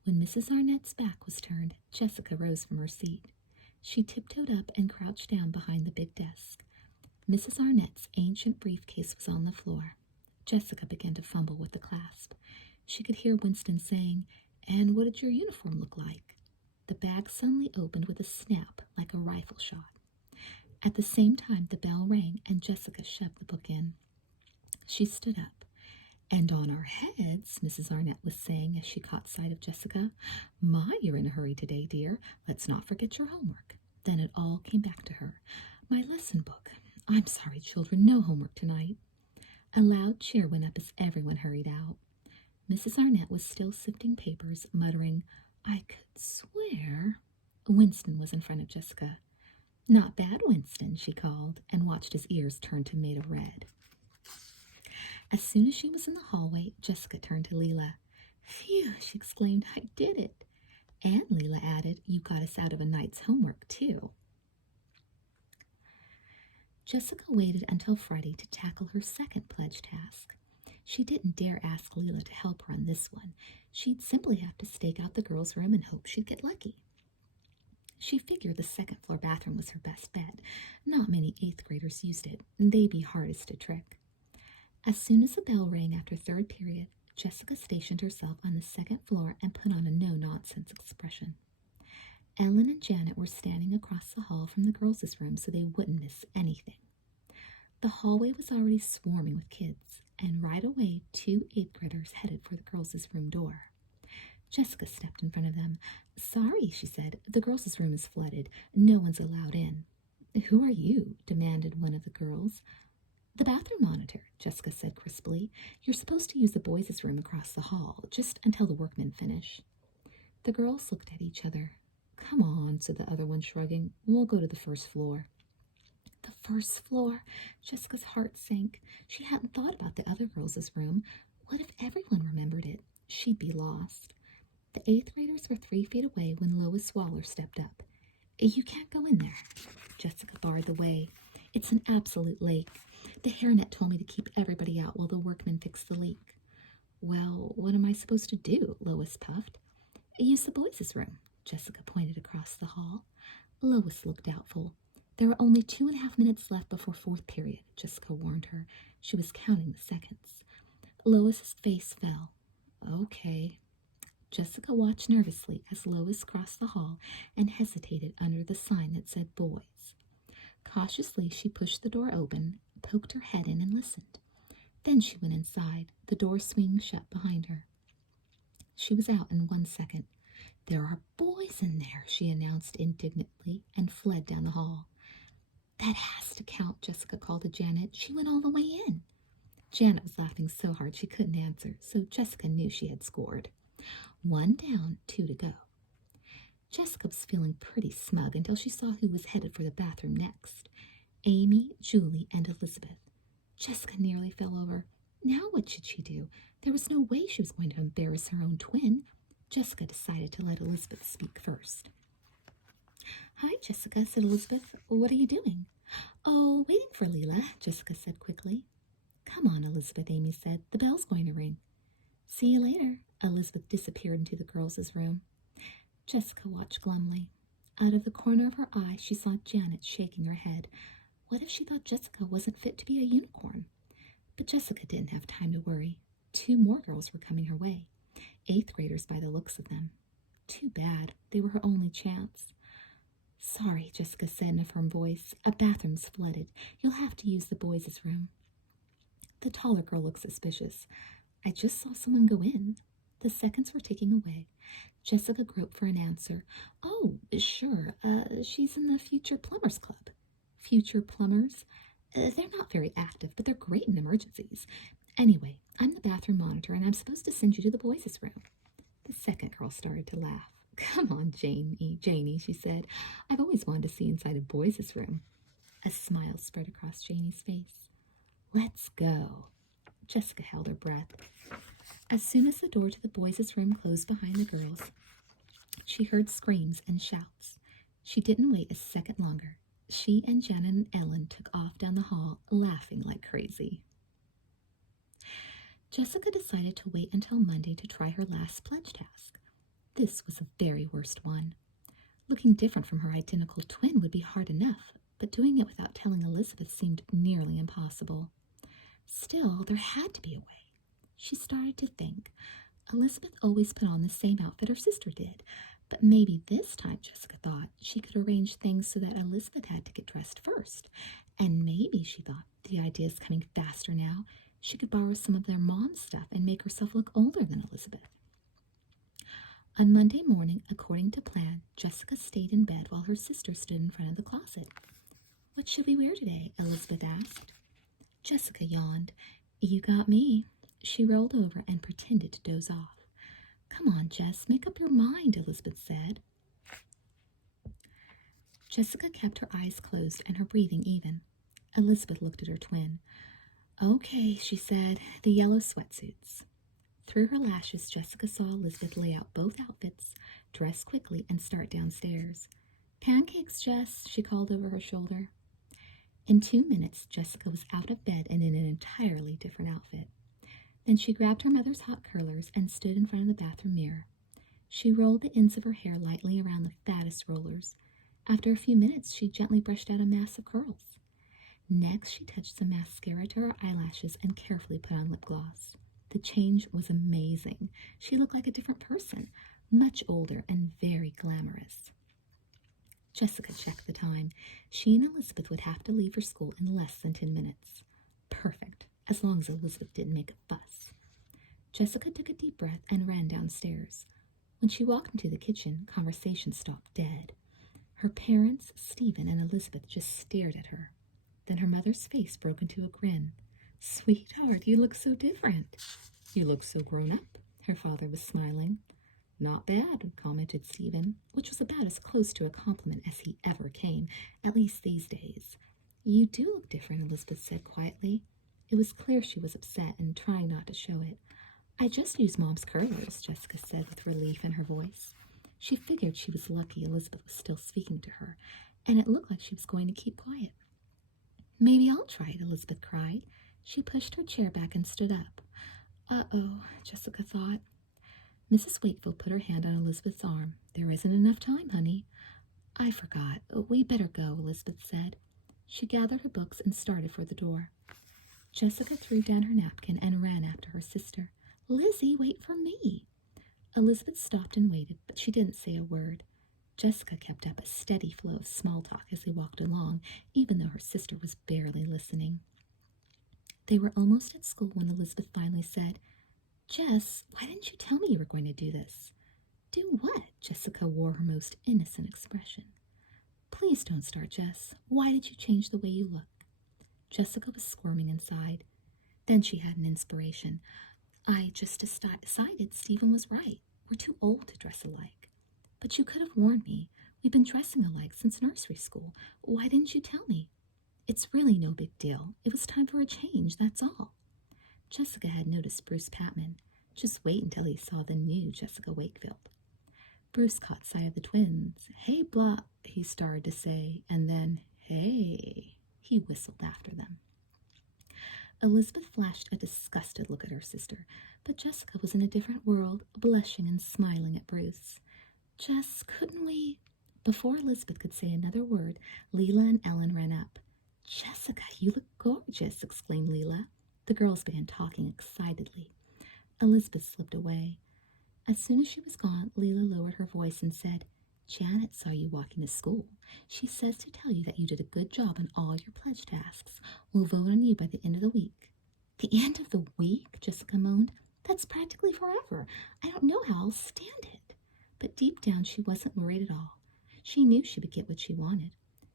When Mrs. Arnett's back was turned, Jessica rose from her seat. She tiptoed up and crouched down behind the big desk. Mrs. Arnett's ancient briefcase was on the floor. Jessica began to fumble with the clasp. She could hear Winston saying, "And what did your uniform look like?" The bag suddenly opened with a snap like a rifle shot. At the same time, the bell rang and Jessica shoved the book in. She stood up. "And on our heads," Mrs. Arnett was saying as she caught sight of Jessica. "My, you're in a hurry today, dear. Let's not forget your homework." Then it all came back to her. "My lesson book. I'm sorry, children, no homework tonight." A loud cheer went up as everyone hurried out. Mrs. Arnett was still sifting papers, muttering, "I could swear." Winston was in front of Jessica. "Not bad, Winston," she called, and watched his ears turn tomato red. As soon as she was in the hallway, Jessica turned to Leela. "Phew," she exclaimed, "I did it." And Leela added, "You got us out of a night's homework, too." Jessica waited until Friday to tackle her second pledge task. She didn't dare ask Leela to help her on this one. She'd simply have to stake out the girls' room and hope she'd get lucky. She figured the second-floor bathroom was her best bet. Not many 8th graders used it, and they'd be hardest to trick. As soon as the bell rang after third period, Jessica stationed herself on the second floor and put on a no-nonsense expression. Ellen and Janet were standing across the hall from the girls' room so they wouldn't miss anything. The hallway was already swarming with kids, and right away 2 8th graders headed for the girls' room door. Jessica stepped in front of them. "Sorry," she said, "the girls' room is flooded. No one's allowed in." "Who are you?" demanded one of the girls. "The bathroom monitor," Jessica said crisply. "You're supposed to use the boys' room across the hall, just until the workmen finish." The girls looked at each other. "Come on," said the other one, shrugging. "We'll go to the first floor." The first floor? Jessica's heart sank. She hadn't thought about the other girls' room. What if everyone remembered it? She'd be lost. The 8th graders were 3 feet away when Lois Waller stepped up. "You can't go in there." Jessica barred the way. "It's an absolute lake. The hairnet told me to keep everybody out while the workmen fix the leak." "Well, what am I supposed to do?" Lois puffed. "Use the boys' room." Jessica pointed across the hall. Lois looked doubtful. "There were only 2.5 minutes left before fourth period," Jessica warned her. She was counting the seconds. Lois's face fell. "Okay." Jessica watched nervously as Lois crossed the hall and hesitated under the sign that said boys. Cautiously, she pushed the door open, poked her head in, and listened. Then she went inside, the door swinging shut behind her. She was out in 1 second. "There are boys in there," she announced indignantly, and fled down the hall. "That has to count," Jessica called to Janet. "She went all the way in." Janet was laughing so hard she couldn't answer, so Jessica knew she had scored. 1 down, 2 to go. Jessica was feeling pretty smug until she saw who was headed for the bathroom next. Amy, Julie, and Elizabeth. Jessica nearly fell over. Now what should she do? There was no way she was going to embarrass her own twin. Jessica decided to let Elizabeth speak first. "Hi, Jessica," said Elizabeth. "What are you doing?" "Oh, waiting for Leela," Jessica said quickly. "Come on, Elizabeth," Amy said. "The bell's going to ring." "See you later." Elizabeth disappeared into the girls' room. Jessica watched glumly. Out of the corner of her eye, she saw Janet shaking her head. What if she thought Jessica wasn't fit to be a unicorn? But Jessica didn't have time to worry. 2 more girls were coming her way. 8th graders by the looks of them. Too bad. They were her only chance. "Sorry," Jessica said in a firm voice. "A bathroom's flooded. You'll have to use the boys' room." The taller girl looked suspicious. "I just saw someone go in." The seconds were ticking away. Jessica groped for an answer. Oh, sure. She's in the Future Plumbers Club. Future Plumbers? They're not very active, but they're great in emergencies. Anyway, I'm the bathroom monitor, and I'm supposed to send you to the boys' room. The second girl started to laugh. Come on, Janie, she said. I've always wanted to see inside a boys' room. A smile spread across Janie's face. Let's go. Jessica held her breath. As soon as the door to the boys' room closed behind the girls, she heard screams and shouts. She didn't wait a second longer. She and Jen and Ellen took off down the hall, laughing like crazy. Jessica decided to wait until Monday to try her last pledge task. This was the very worst one. Looking different from her identical twin would be hard enough, but doing it without telling Elizabeth seemed nearly impossible. Still, there had to be a way. She started to think. Elizabeth always put on the same outfit her sister did, but maybe this time, Jessica thought, she could arrange things so that Elizabeth had to get dressed first. And maybe, she thought, the idea is coming faster now, she could borrow some of their mom's stuff and make herself look older than Elizabeth. On Monday morning, according to plan, Jessica stayed in bed while her sister stood in front of the closet. What should we wear today? Elizabeth asked. Jessica yawned. You got me. She rolled over and pretended to doze off. Come on, Jess, make up your mind, Elizabeth said. Jessica kept her eyes closed and her breathing even. Elizabeth looked at her twin. Okay, she said, the yellow sweatsuits. Through her lashes, Jessica saw Elizabeth lay out both outfits, dress quickly, and start downstairs. Pancakes, Jess, she called over her shoulder. In 2 minutes, Jessica was out of bed and in an entirely different outfit. Then she grabbed her mother's hot curlers and stood in front of the bathroom mirror. She rolled the ends of her hair lightly around the fattest rollers. After a few minutes, she gently brushed out a mass of curls. Next, she touched some mascara to her eyelashes and carefully put on lip gloss. The change was amazing. She looked like a different person, much older and very glamorous. Jessica checked the time. She and Elizabeth would have to leave for school in less than 10 minutes. Perfect, as long as Elizabeth didn't make a fuss. Jessica took a deep breath and ran downstairs. When she walked into the kitchen, conversation stopped dead. Her parents, Stephen and Elizabeth, just stared at her. Then her mother's face broke into a grin. Sweetheart, you look so different. You look so grown up, her father was smiling. Not bad, commented Stephen, which was about as close to a compliment as he ever came, at least these days. You do look different, Elizabeth said quietly. It was clear she was upset and trying not to show it. I just used Mom's curlers, Jessica said with relief in her voice. She figured she was lucky Elizabeth was still speaking to her, and it looked like she was going to keep quiet. Maybe I'll try it, Elizabeth cried. She pushed her chair back and stood up. Uh-oh, Jessica thought. Mrs. Wakefield put her hand on Elizabeth's arm. There isn't enough time, honey. I forgot. We better go, Elizabeth said. She gathered her books and started for the door. Jessica threw down her napkin and ran after her sister. Lizzie, wait for me. Elizabeth stopped and waited, but she didn't say a word. Jessica kept up a steady flow of small talk as they walked along, even though her sister was barely listening. They were almost at school when Elizabeth finally said, Jess, why didn't you tell me you were going to do this? Do what? Jessica wore her most innocent expression. Please don't start, Jess. Why did you change the way you look? Jessica was squirming inside. Then she had an inspiration. I just decided Stephen was right. We're too old to dress alike. But you could have warned me. We've been dressing alike since nursery school. Why didn't you tell me? It's really no big deal. It was time for a change, that's all. Jessica had noticed Bruce Patman. Just wait until he saw the new Jessica Wakefield. Bruce caught sight of the twins. Hey, blah, he started to say, and then, hey, he whistled after them. Elizabeth flashed a disgusted look at her sister, but Jessica was in a different world, blushing and smiling at Bruce. Jess, couldn't we? Before Elizabeth could say another word, Leela and Ellen ran up. Jessica, you look gorgeous, exclaimed Leela. The girls began talking excitedly. Elizabeth slipped away. As soon as she was gone, Leela lowered her voice and said, Janet saw you walking to school. She says to tell you that you did a good job on all your pledge tasks. We'll vote on you by the end of the week. The end of the week? Jessica moaned. That's practically forever. I don't know how I'll stand it. But deep down, she wasn't worried at all. She knew she would get what she wanted.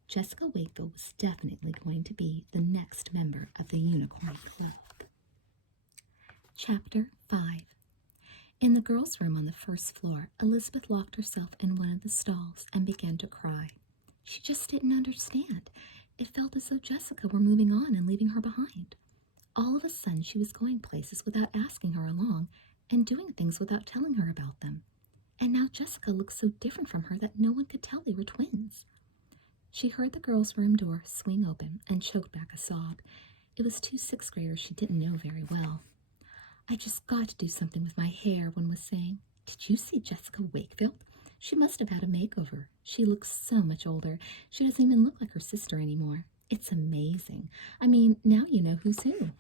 Jessica Wakefield was definitely going to be the next member of the Unicorn Club. Chapter 5. In the girls' room on the first floor, Elizabeth locked herself in one of the stalls and began to cry. She just didn't understand. It felt as though Jessica were moving on and leaving her behind. All of a sudden, she was going places without asking her along and doing things without telling her about them. And now Jessica looked so different from her that no one could tell they were twins. She heard the girls' room door swing open and choked back a sob. It was two sixth graders she didn't know very well. I just got to do something with my hair, one was saying. Did you see Jessica Wakefield? She must have had a makeover. She looks so much older. She doesn't even look like her sister anymore. It's amazing. I mean, now you know who's who.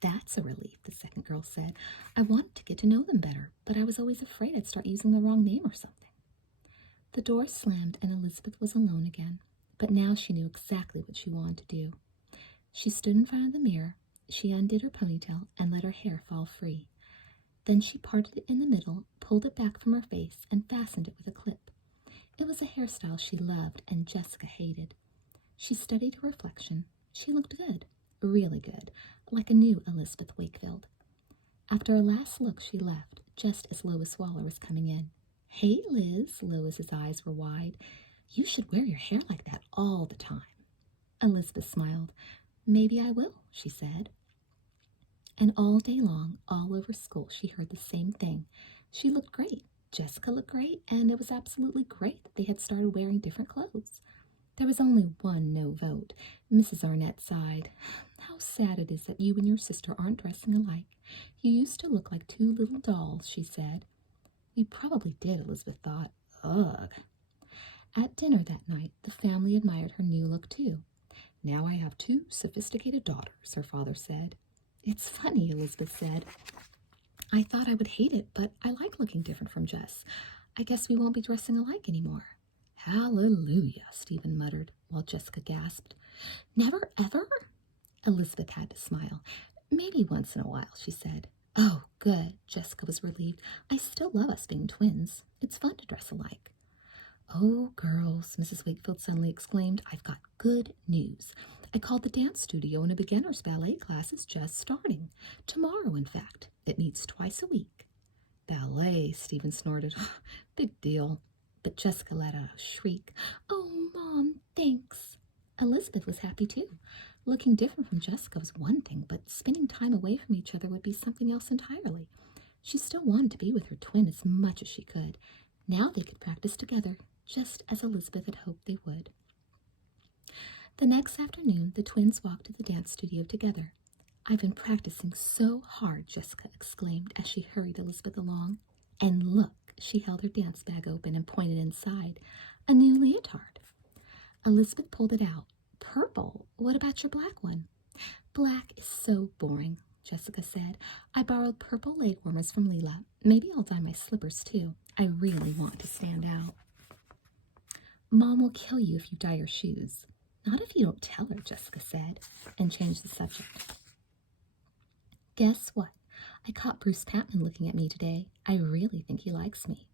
That's a relief, the second girl said. I wanted to get to know them better, but I was always afraid I'd start using the wrong name or something. The door slammed and Elizabeth was alone again, but now she knew exactly what she wanted to do. She stood in front of the mirror. She undid her ponytail and let her hair fall free. Then she parted it in the middle, pulled it back from her face, and fastened it with a clip. It was a hairstyle she loved and Jessica hated. She studied her reflection. She looked good, really good, like a new Elizabeth Wakefield. After a last look, she left, just as Lois Waller was coming in. Hey, Liz, Lois's eyes were wide. You should wear your hair like that all the time. Elizabeth smiled. Maybe I will, she said. And all day long, all over school, she heard the same thing. She looked great. Jessica looked great, and it was absolutely great that they had started wearing different clothes. There was only one no vote. Mrs. Arnett sighed. How sad it is that you and your sister aren't dressing alike. You used to look like two little dolls, she said. We probably did, Elizabeth thought. Ugh. At dinner that night, the family admired her new look, too. Now I have two sophisticated daughters, her father said. It's funny, Elizabeth said. I thought I would hate it, but I like looking different from Jess. I guess we won't be dressing alike anymore. Hallelujah, Stephen muttered, while Jessica gasped. Never, ever? Elizabeth had to smile. Maybe once in a while, she said. Oh, good, Jessica was relieved. I still love us being twins. It's fun to dress alike. Oh, girls, Mrs. Wakefield suddenly exclaimed, I've got good news. I called the dance studio and a beginner's ballet class is just starting. Tomorrow, in fact. It meets twice a week. Ballet, Stephen snorted. Big deal. But Jessica let out a shriek. Oh, Mom, thanks. Elizabeth was happy, too. Looking different from Jessica was one thing, but spending time away from each other would be something else entirely. She still wanted to be with her twin as much as she could. Now they could practice together, just as Elizabeth had hoped they would. The next afternoon, the twins walked to the dance studio together. I've been practicing so hard, Jessica exclaimed as she hurried Elizabeth along. And look, she held her dance bag open and pointed inside. A new leotard. Elizabeth pulled it out. Purple? What about your black one? Black is so boring, Jessica said. I borrowed purple leg warmers from Leela. Maybe I'll dye my slippers, too. I really want to stand out. Mom will kill you if you dye your shoes. Not if you don't tell her, Jessica said, and changed the subject. Guess what? I caught Bruce Patman looking at me today. I really think he likes me.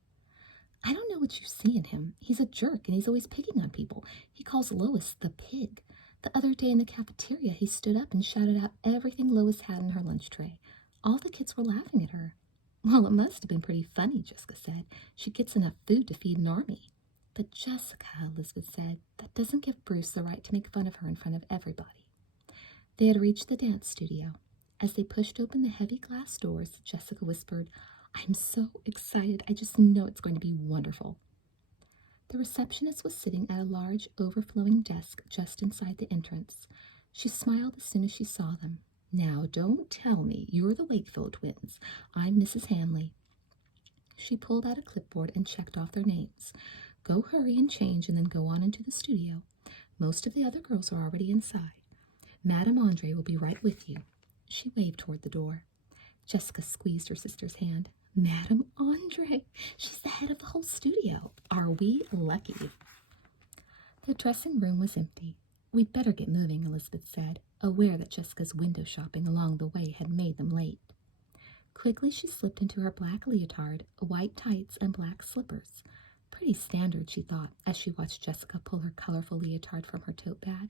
I don't know what you see in him. He's a jerk, and he's always picking on people. He calls Lois the pig. The other day in the cafeteria, he stood up and shouted out everything Lois had in her lunch tray. All the kids were laughing at her. Well, it must have been pretty funny, Jessica said. She gets enough food to feed an army. But Jessica, Elizabeth said, that doesn't give Bruce the right to make fun of her in front of everybody. They had reached the dance studio. As they pushed open the heavy glass doors, Jessica whispered, I'm so excited. I just know it's going to be wonderful. The receptionist was sitting at a large, overflowing desk just inside the entrance. She smiled as soon as she saw them. Now, don't tell me you're the Wakefield twins. I'm Mrs. Hanley. She pulled out a clipboard and checked off their names. Go hurry and change and then go on into the studio. Most of the other girls are already inside. Madame Andre will be right with you. She waved toward the door. Jessica squeezed her sister's hand. Madame Andre, she's the head of the whole studio. Are we lucky? The dressing room was empty. We'd better get moving, Elizabeth said, aware that Jessica's window shopping along the way had made them late. Quickly she slipped into her black leotard, white tights, and black slippers. Pretty standard, she thought, as she watched Jessica pull her colorful leotard from her tote bag.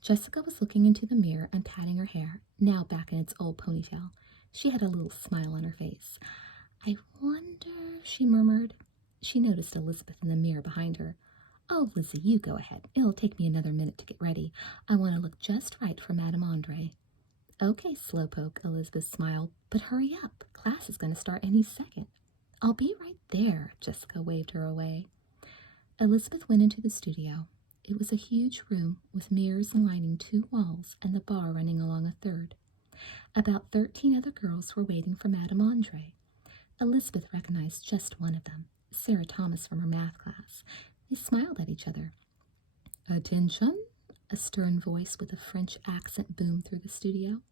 Jessica was looking into the mirror and patting her hair, now back in its old ponytail. She had a little smile on her face. "I wonder," she murmured. She noticed Elizabeth in the mirror behind her. "Oh, Lizzie, you go ahead. It'll take me another minute to get ready. I want to look just right for Madame Andre." "Okay, slowpoke," Elizabeth smiled, "but hurry up. Class is going to start any second." "I'll be right there," Jessica waved her away. Elizabeth went into the studio. It was a huge room with mirrors lining 2 walls and the bar running along a third. About 13 other girls were waiting for Madame Andre. Elizabeth recognized just one of them, Sarah Thomas from her math class. They smiled at each other. "Attention!" A stern voice with a French accent boomed through the studio.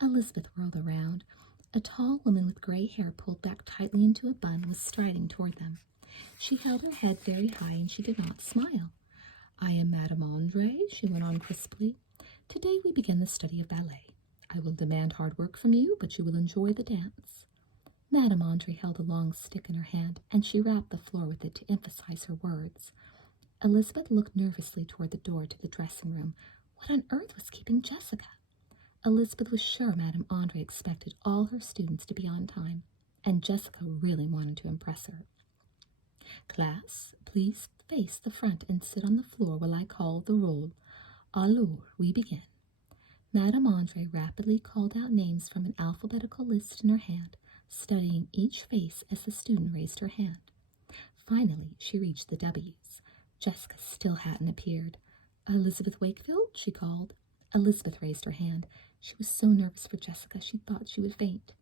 Elizabeth whirled around. A tall woman with gray hair pulled back tightly into a bun was striding toward them. She held her head very high and she did not smile. "I am Madame Andre," she went on crisply. "Today we begin the study of ballet. I will demand hard work from you, but you will enjoy the dance." Madame Andre held a long stick in her hand, and she rapped the floor with it to emphasize her words. Elizabeth looked nervously toward the door to the dressing room. What on earth was keeping Jessica? Elizabeth was sure Madame Andre expected all her students to be on time, and Jessica really wanted to impress her. "Class, please face the front and sit on the floor while I call the roll. Alors, we begin." Madame Andre rapidly called out names from an alphabetical list in her hand, studying each face as the student raised her hand. Finally, she reached the W's. Jessica still hadn't appeared. "Elizabeth Wakefield?" she called. Elizabeth raised her hand. She was so nervous for Jessica she thought she would faint.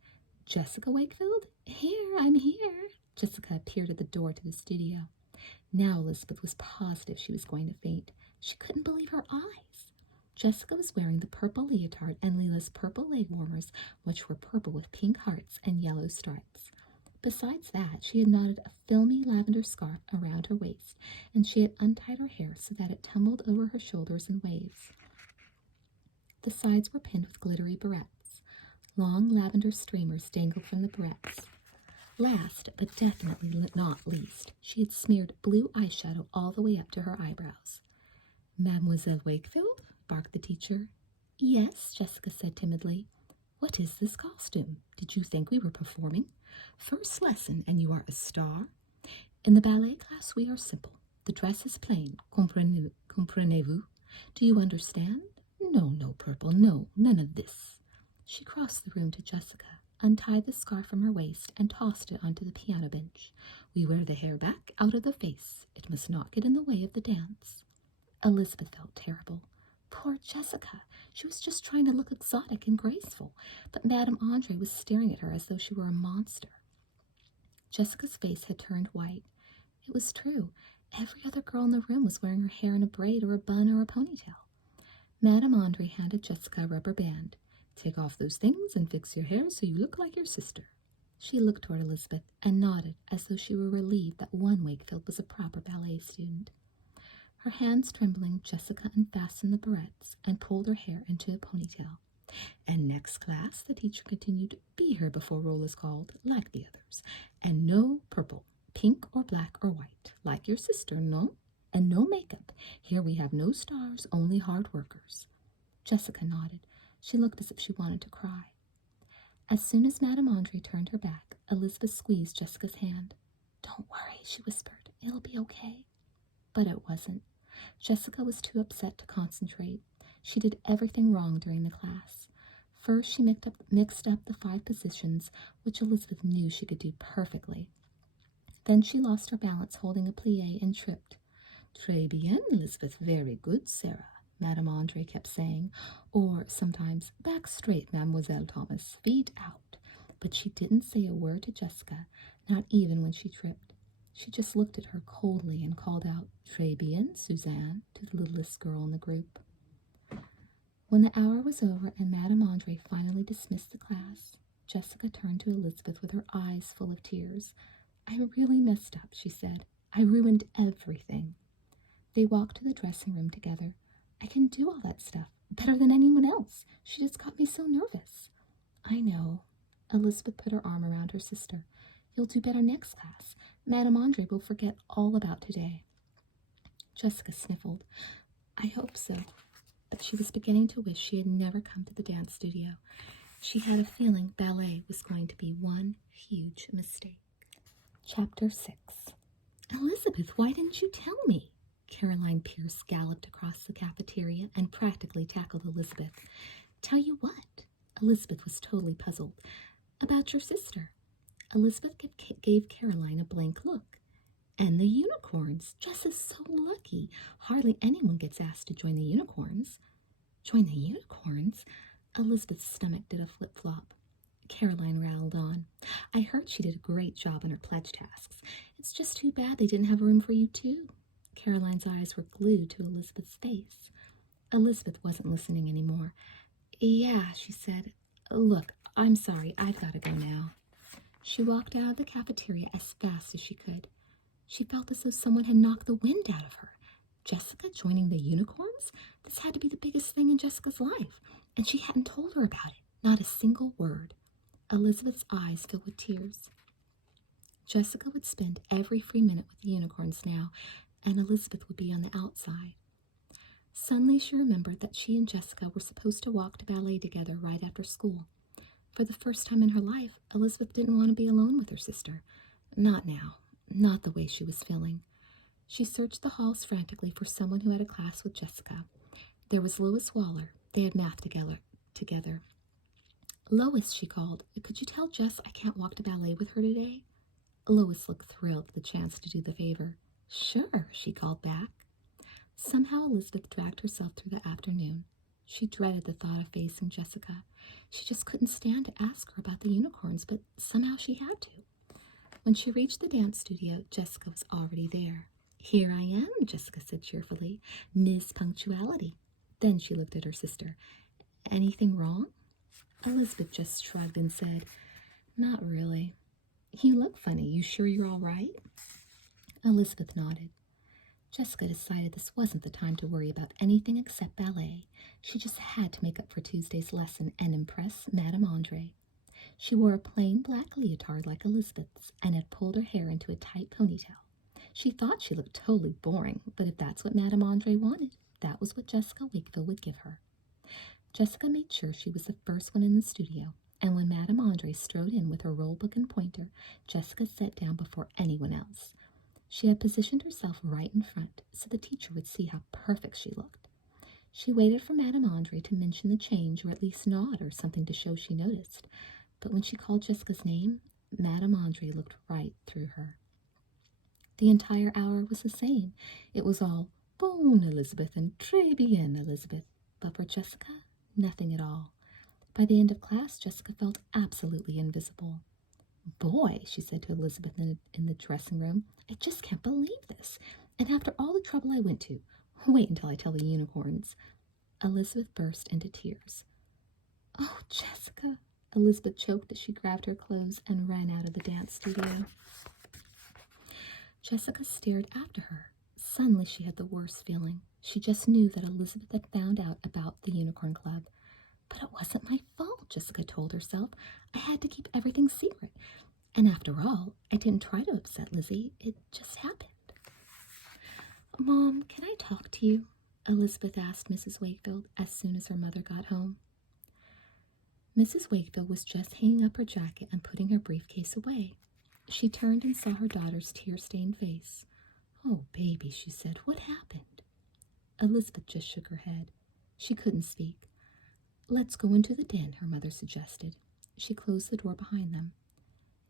"Jessica Wakefield? Here, I'm here." Jessica appeared at the door to the studio. Now Elizabeth was positive she was going to faint. She couldn't believe her eyes. Jessica was wearing the purple leotard and Leela's purple leg warmers, which were purple with pink hearts and yellow stripes. Besides that, she had knotted a filmy lavender scarf around her waist, and she had untied her hair so that it tumbled over her shoulders in waves. The sides were pinned with glittery barrettes. Long lavender streamers dangled from the barrettes. Last, but definitely not least, she had smeared blue eyeshadow all the way up to her eyebrows. "Mademoiselle Wakefield?" barked the teacher. "Yes," Jessica said timidly. "What is this costume? Did you think we were performing? First lesson, and you are a star?" "In the ballet class we are simple. The dress is plain. Comprenez-vous? Do you understand? No, purple, no, none of this." She crossed the room to Jessica, untied the scarf from her waist, and tossed it onto the piano bench. "We wear the hair back, out of the face. It must not get in the way of the dance." Elizabeth felt terrible. Poor Jessica. She was just trying to look exotic and graceful, but Madame Andre was staring at her as though she were a monster. Jessica's face had turned white. It was true. Every other girl in the room was wearing her hair in a braid or a bun or a ponytail. Madame Andre handed Jessica a rubber band. "Take off those things and fix your hair so you look like your sister." She looked toward Elizabeth and nodded as though she were relieved that one Wakefield was a proper ballet student. Her hands trembling, Jessica unfastened the barrettes and pulled her hair into a ponytail. "And next class," the teacher continued, "be here before roll is called, like the others. And no purple, pink or black or white, like your sister, no? And no makeup. Here we have no stars, only hard workers." Jessica nodded. She looked as if she wanted to cry. As soon as Madame Andre turned her back, Elizabeth squeezed Jessica's hand. "Don't worry," she whispered. "It'll be okay." But it wasn't. Jessica was too upset to concentrate. She did everything wrong during the class. First, she mixed up the 5 positions, which Elizabeth knew she could do perfectly. Then she lost her balance holding a plie and tripped. "Très bien, Elizabeth, very good, Sarah," Madame Andre kept saying, or sometimes, "Back straight, Mademoiselle Thomas, feet out." But she didn't say a word to Jessica, not even when she tripped. She just looked at her coldly and called out, "Très bien, Suzanne," to the littlest girl in the group. When the hour was over and Madame Andre finally dismissed the class, Jessica turned to Elizabeth with her eyes full of tears. "I really messed up," she said. "I ruined everything." They walked to the dressing room together. "I can do all that stuff better than anyone else. She just got me so nervous." "I know. Elizabeth put her arm around her sister. You'll do better next class. Madame Andre will forget all about today. Jessica sniffled. I hope so. But she was beginning to wish she had never come to the dance studio. She had a feeling ballet was going to be one huge mistake. Chapter 6. Elizabeth, why didn't you tell me? Caroline Pierce galloped across the cafeteria and practically tackled Elizabeth. Tell you what? Elizabeth was totally puzzled. About your sister. Elizabeth gave Caroline a blank look. And the unicorns. Jess is so lucky. Hardly anyone gets asked to join the unicorns. Join the unicorns? Elizabeth's stomach did a flip-flop. Caroline rattled on. I heard she did a great job on her pledge tasks. It's just too bad they didn't have room for you, too. Caroline's eyes were glued to Elizabeth's face. Elizabeth wasn't listening anymore. Yeah, she said. Look, I'm sorry. I've got to go now. She walked out of the cafeteria as fast as she could. She felt as though someone had knocked the wind out of her. Jessica joining the unicorns? This had to be the biggest thing in Jessica's life, and she hadn't told her about it. Not a single word. Elizabeth's eyes filled with tears. Jessica would spend every free minute with the unicorns now, and Elizabeth would be on the outside. Suddenly she remembered that she and Jessica were supposed to walk to ballet together right after school. For the first time in her life, Elizabeth didn't want to be alone with her sister. Not now. Not the way she was feeling. She searched the halls frantically for someone who had a class with Jessica. There was Lois Waller. They had math together. Lois, she called. Could you tell Jess I can't walk to ballet with her today? Lois looked thrilled at the chance to do the favor. Sure, she called back. Somehow Elizabeth dragged herself through the afternoon. She dreaded the thought of facing Jessica. She just couldn't stand to ask her about the unicorns, but somehow she had to. When she reached the dance studio, Jessica was already there. Here I am, Jessica said cheerfully. Miss Punctuality. Then she looked at her sister. Anything wrong? Elizabeth just shrugged and said, Not really. You look funny. You sure you're all right? Elizabeth nodded. Jessica decided this wasn't the time to worry about anything except ballet. She just had to make up for Tuesday's lesson and impress Madame Andre. She wore a plain black leotard like Elizabeth's and had pulled her hair into a tight ponytail. She thought she looked totally boring, but if that's what Madame Andre wanted, that was what Jessica Wakefield would give her. Jessica made sure she was the first one in the studio, and when Madame Andre strode in with her roll book and pointer, Jessica sat down before anyone else. She had positioned herself right in front so the teacher would see how perfect she looked. She waited for Madame Andre to mention the change or at least nod or something to show she noticed. But when she called Jessica's name, Madame Andre looked right through her. The entire hour was the same. It was all, Bon, Elizabeth, and Très bien, Elizabeth. But for Jessica, nothing at all. By the end of class, Jessica felt absolutely invisible. Boy, she said to Elizabeth in the dressing room, I just can't believe this. And after all the trouble I went to, wait until I tell the unicorns. Elizabeth burst into tears. Oh, Jessica, Elizabeth choked as she grabbed her clothes and ran out of the dance studio. Jessica stared after her. Suddenly she had the worst feeling. She just knew that Elizabeth had found out about the Unicorn Club. But it wasn't my fault, Jessica told herself. I had to keep everything secret. And after all, I didn't try to upset Lizzie. It just happened. Mom, can I talk to you? Elizabeth asked Mrs. Wakefield as soon as her mother got home. Mrs. Wakefield was just hanging up her jacket and putting her briefcase away. She turned and saw her daughter's tear-stained face. Oh, baby, she said, what happened? Elizabeth just shook her head. She couldn't speak. Let's go into the den, her mother suggested. She closed the door behind them.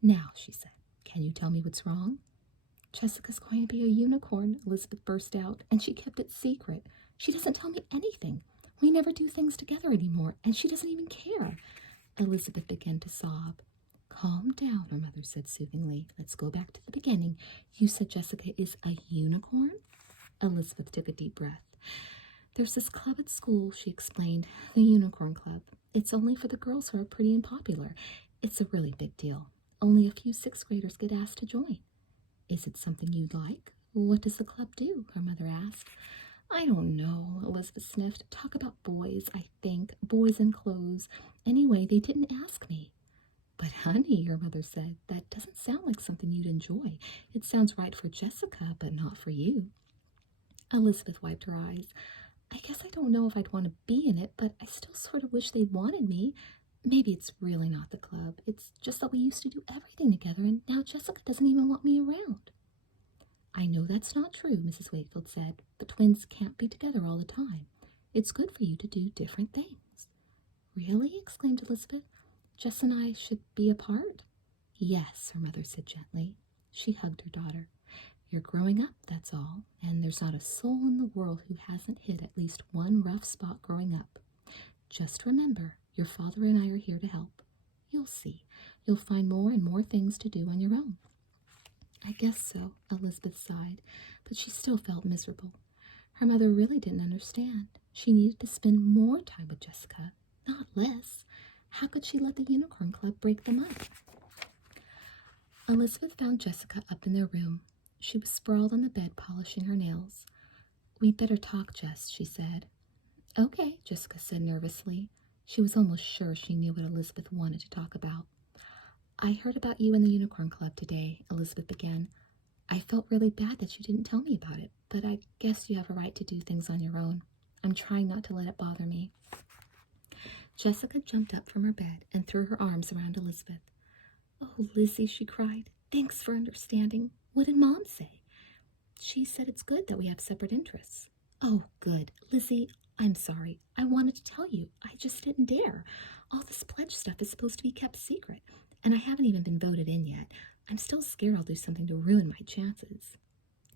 Now, she said, can you tell me what's wrong? Jessica's going to be a unicorn, Elizabeth burst out, and she kept it secret. She doesn't tell me anything. We never do things together anymore, and she doesn't even care. Elizabeth began to sob. Calm down, her mother said soothingly. Let's go back to the beginning. You said Jessica is a unicorn? Elizabeth took a deep breath. There's this club at school, she explained, the Unicorn Club. It's only for the girls who are pretty and popular. It's a really big deal. Only a few sixth graders get asked to join. Is it something you'd like? What does the club do? Her mother asked. I don't know, Elizabeth sniffed. Talk about boys, I think. Boys in clothes. Anyway, they didn't ask me. But honey, her mother said, that doesn't sound like something you'd enjoy. It sounds right for Jessica, but not for you. Elizabeth wiped her eyes. I guess I don't know if I'd want to be in it, but I still sort of wish they wanted me. Maybe it's really not the club. It's just that we used to do everything together, and now Jessica doesn't even want me around. I know that's not true, Mrs. Wakefield said, but twins can't be together all the time. It's good for you to do different things. Really? Exclaimed Elizabeth. Jess and I should be apart? Yes, her mother said gently. She hugged her daughter. You're growing up, that's all, and there's not a soul in the world who hasn't hit at least one rough spot growing up. Just remember, your father and I are here to help. You'll see. You'll find more and more things to do on your own. I guess so, Elizabeth sighed, but she still felt miserable. Her mother really didn't understand. She needed to spend more time with Jessica, not less. How could she let the Unicorn Club break them up? Elizabeth found Jessica up in their room. She was sprawled on the bed, polishing her nails. We'd better talk, Jess, she said. Okay, Jessica said nervously. She was almost sure she knew what Elizabeth wanted to talk about. I heard about you in the Unicorn Club today, Elizabeth began. I felt really bad that you didn't tell me about it, but I guess you have a right to do things on your own. I'm trying not to let it bother me. Jessica jumped up from her bed and threw her arms around Elizabeth. Oh, Lizzie, she cried. Thanks for understanding. What did Mom say? She said it's good that we have separate interests. Oh, good. Lizzie, I'm sorry. I wanted to tell you. I just didn't dare. All this pledge stuff is supposed to be kept secret, and I haven't even been voted in yet. I'm still scared I'll do something to ruin my chances.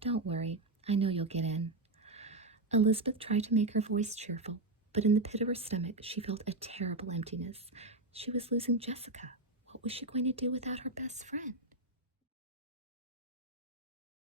Don't worry. I know you'll get in. Elizabeth tried to make her voice cheerful, but in the pit of her stomach she felt a terrible emptiness. She was losing Jessica. What was she going to do without her best friend?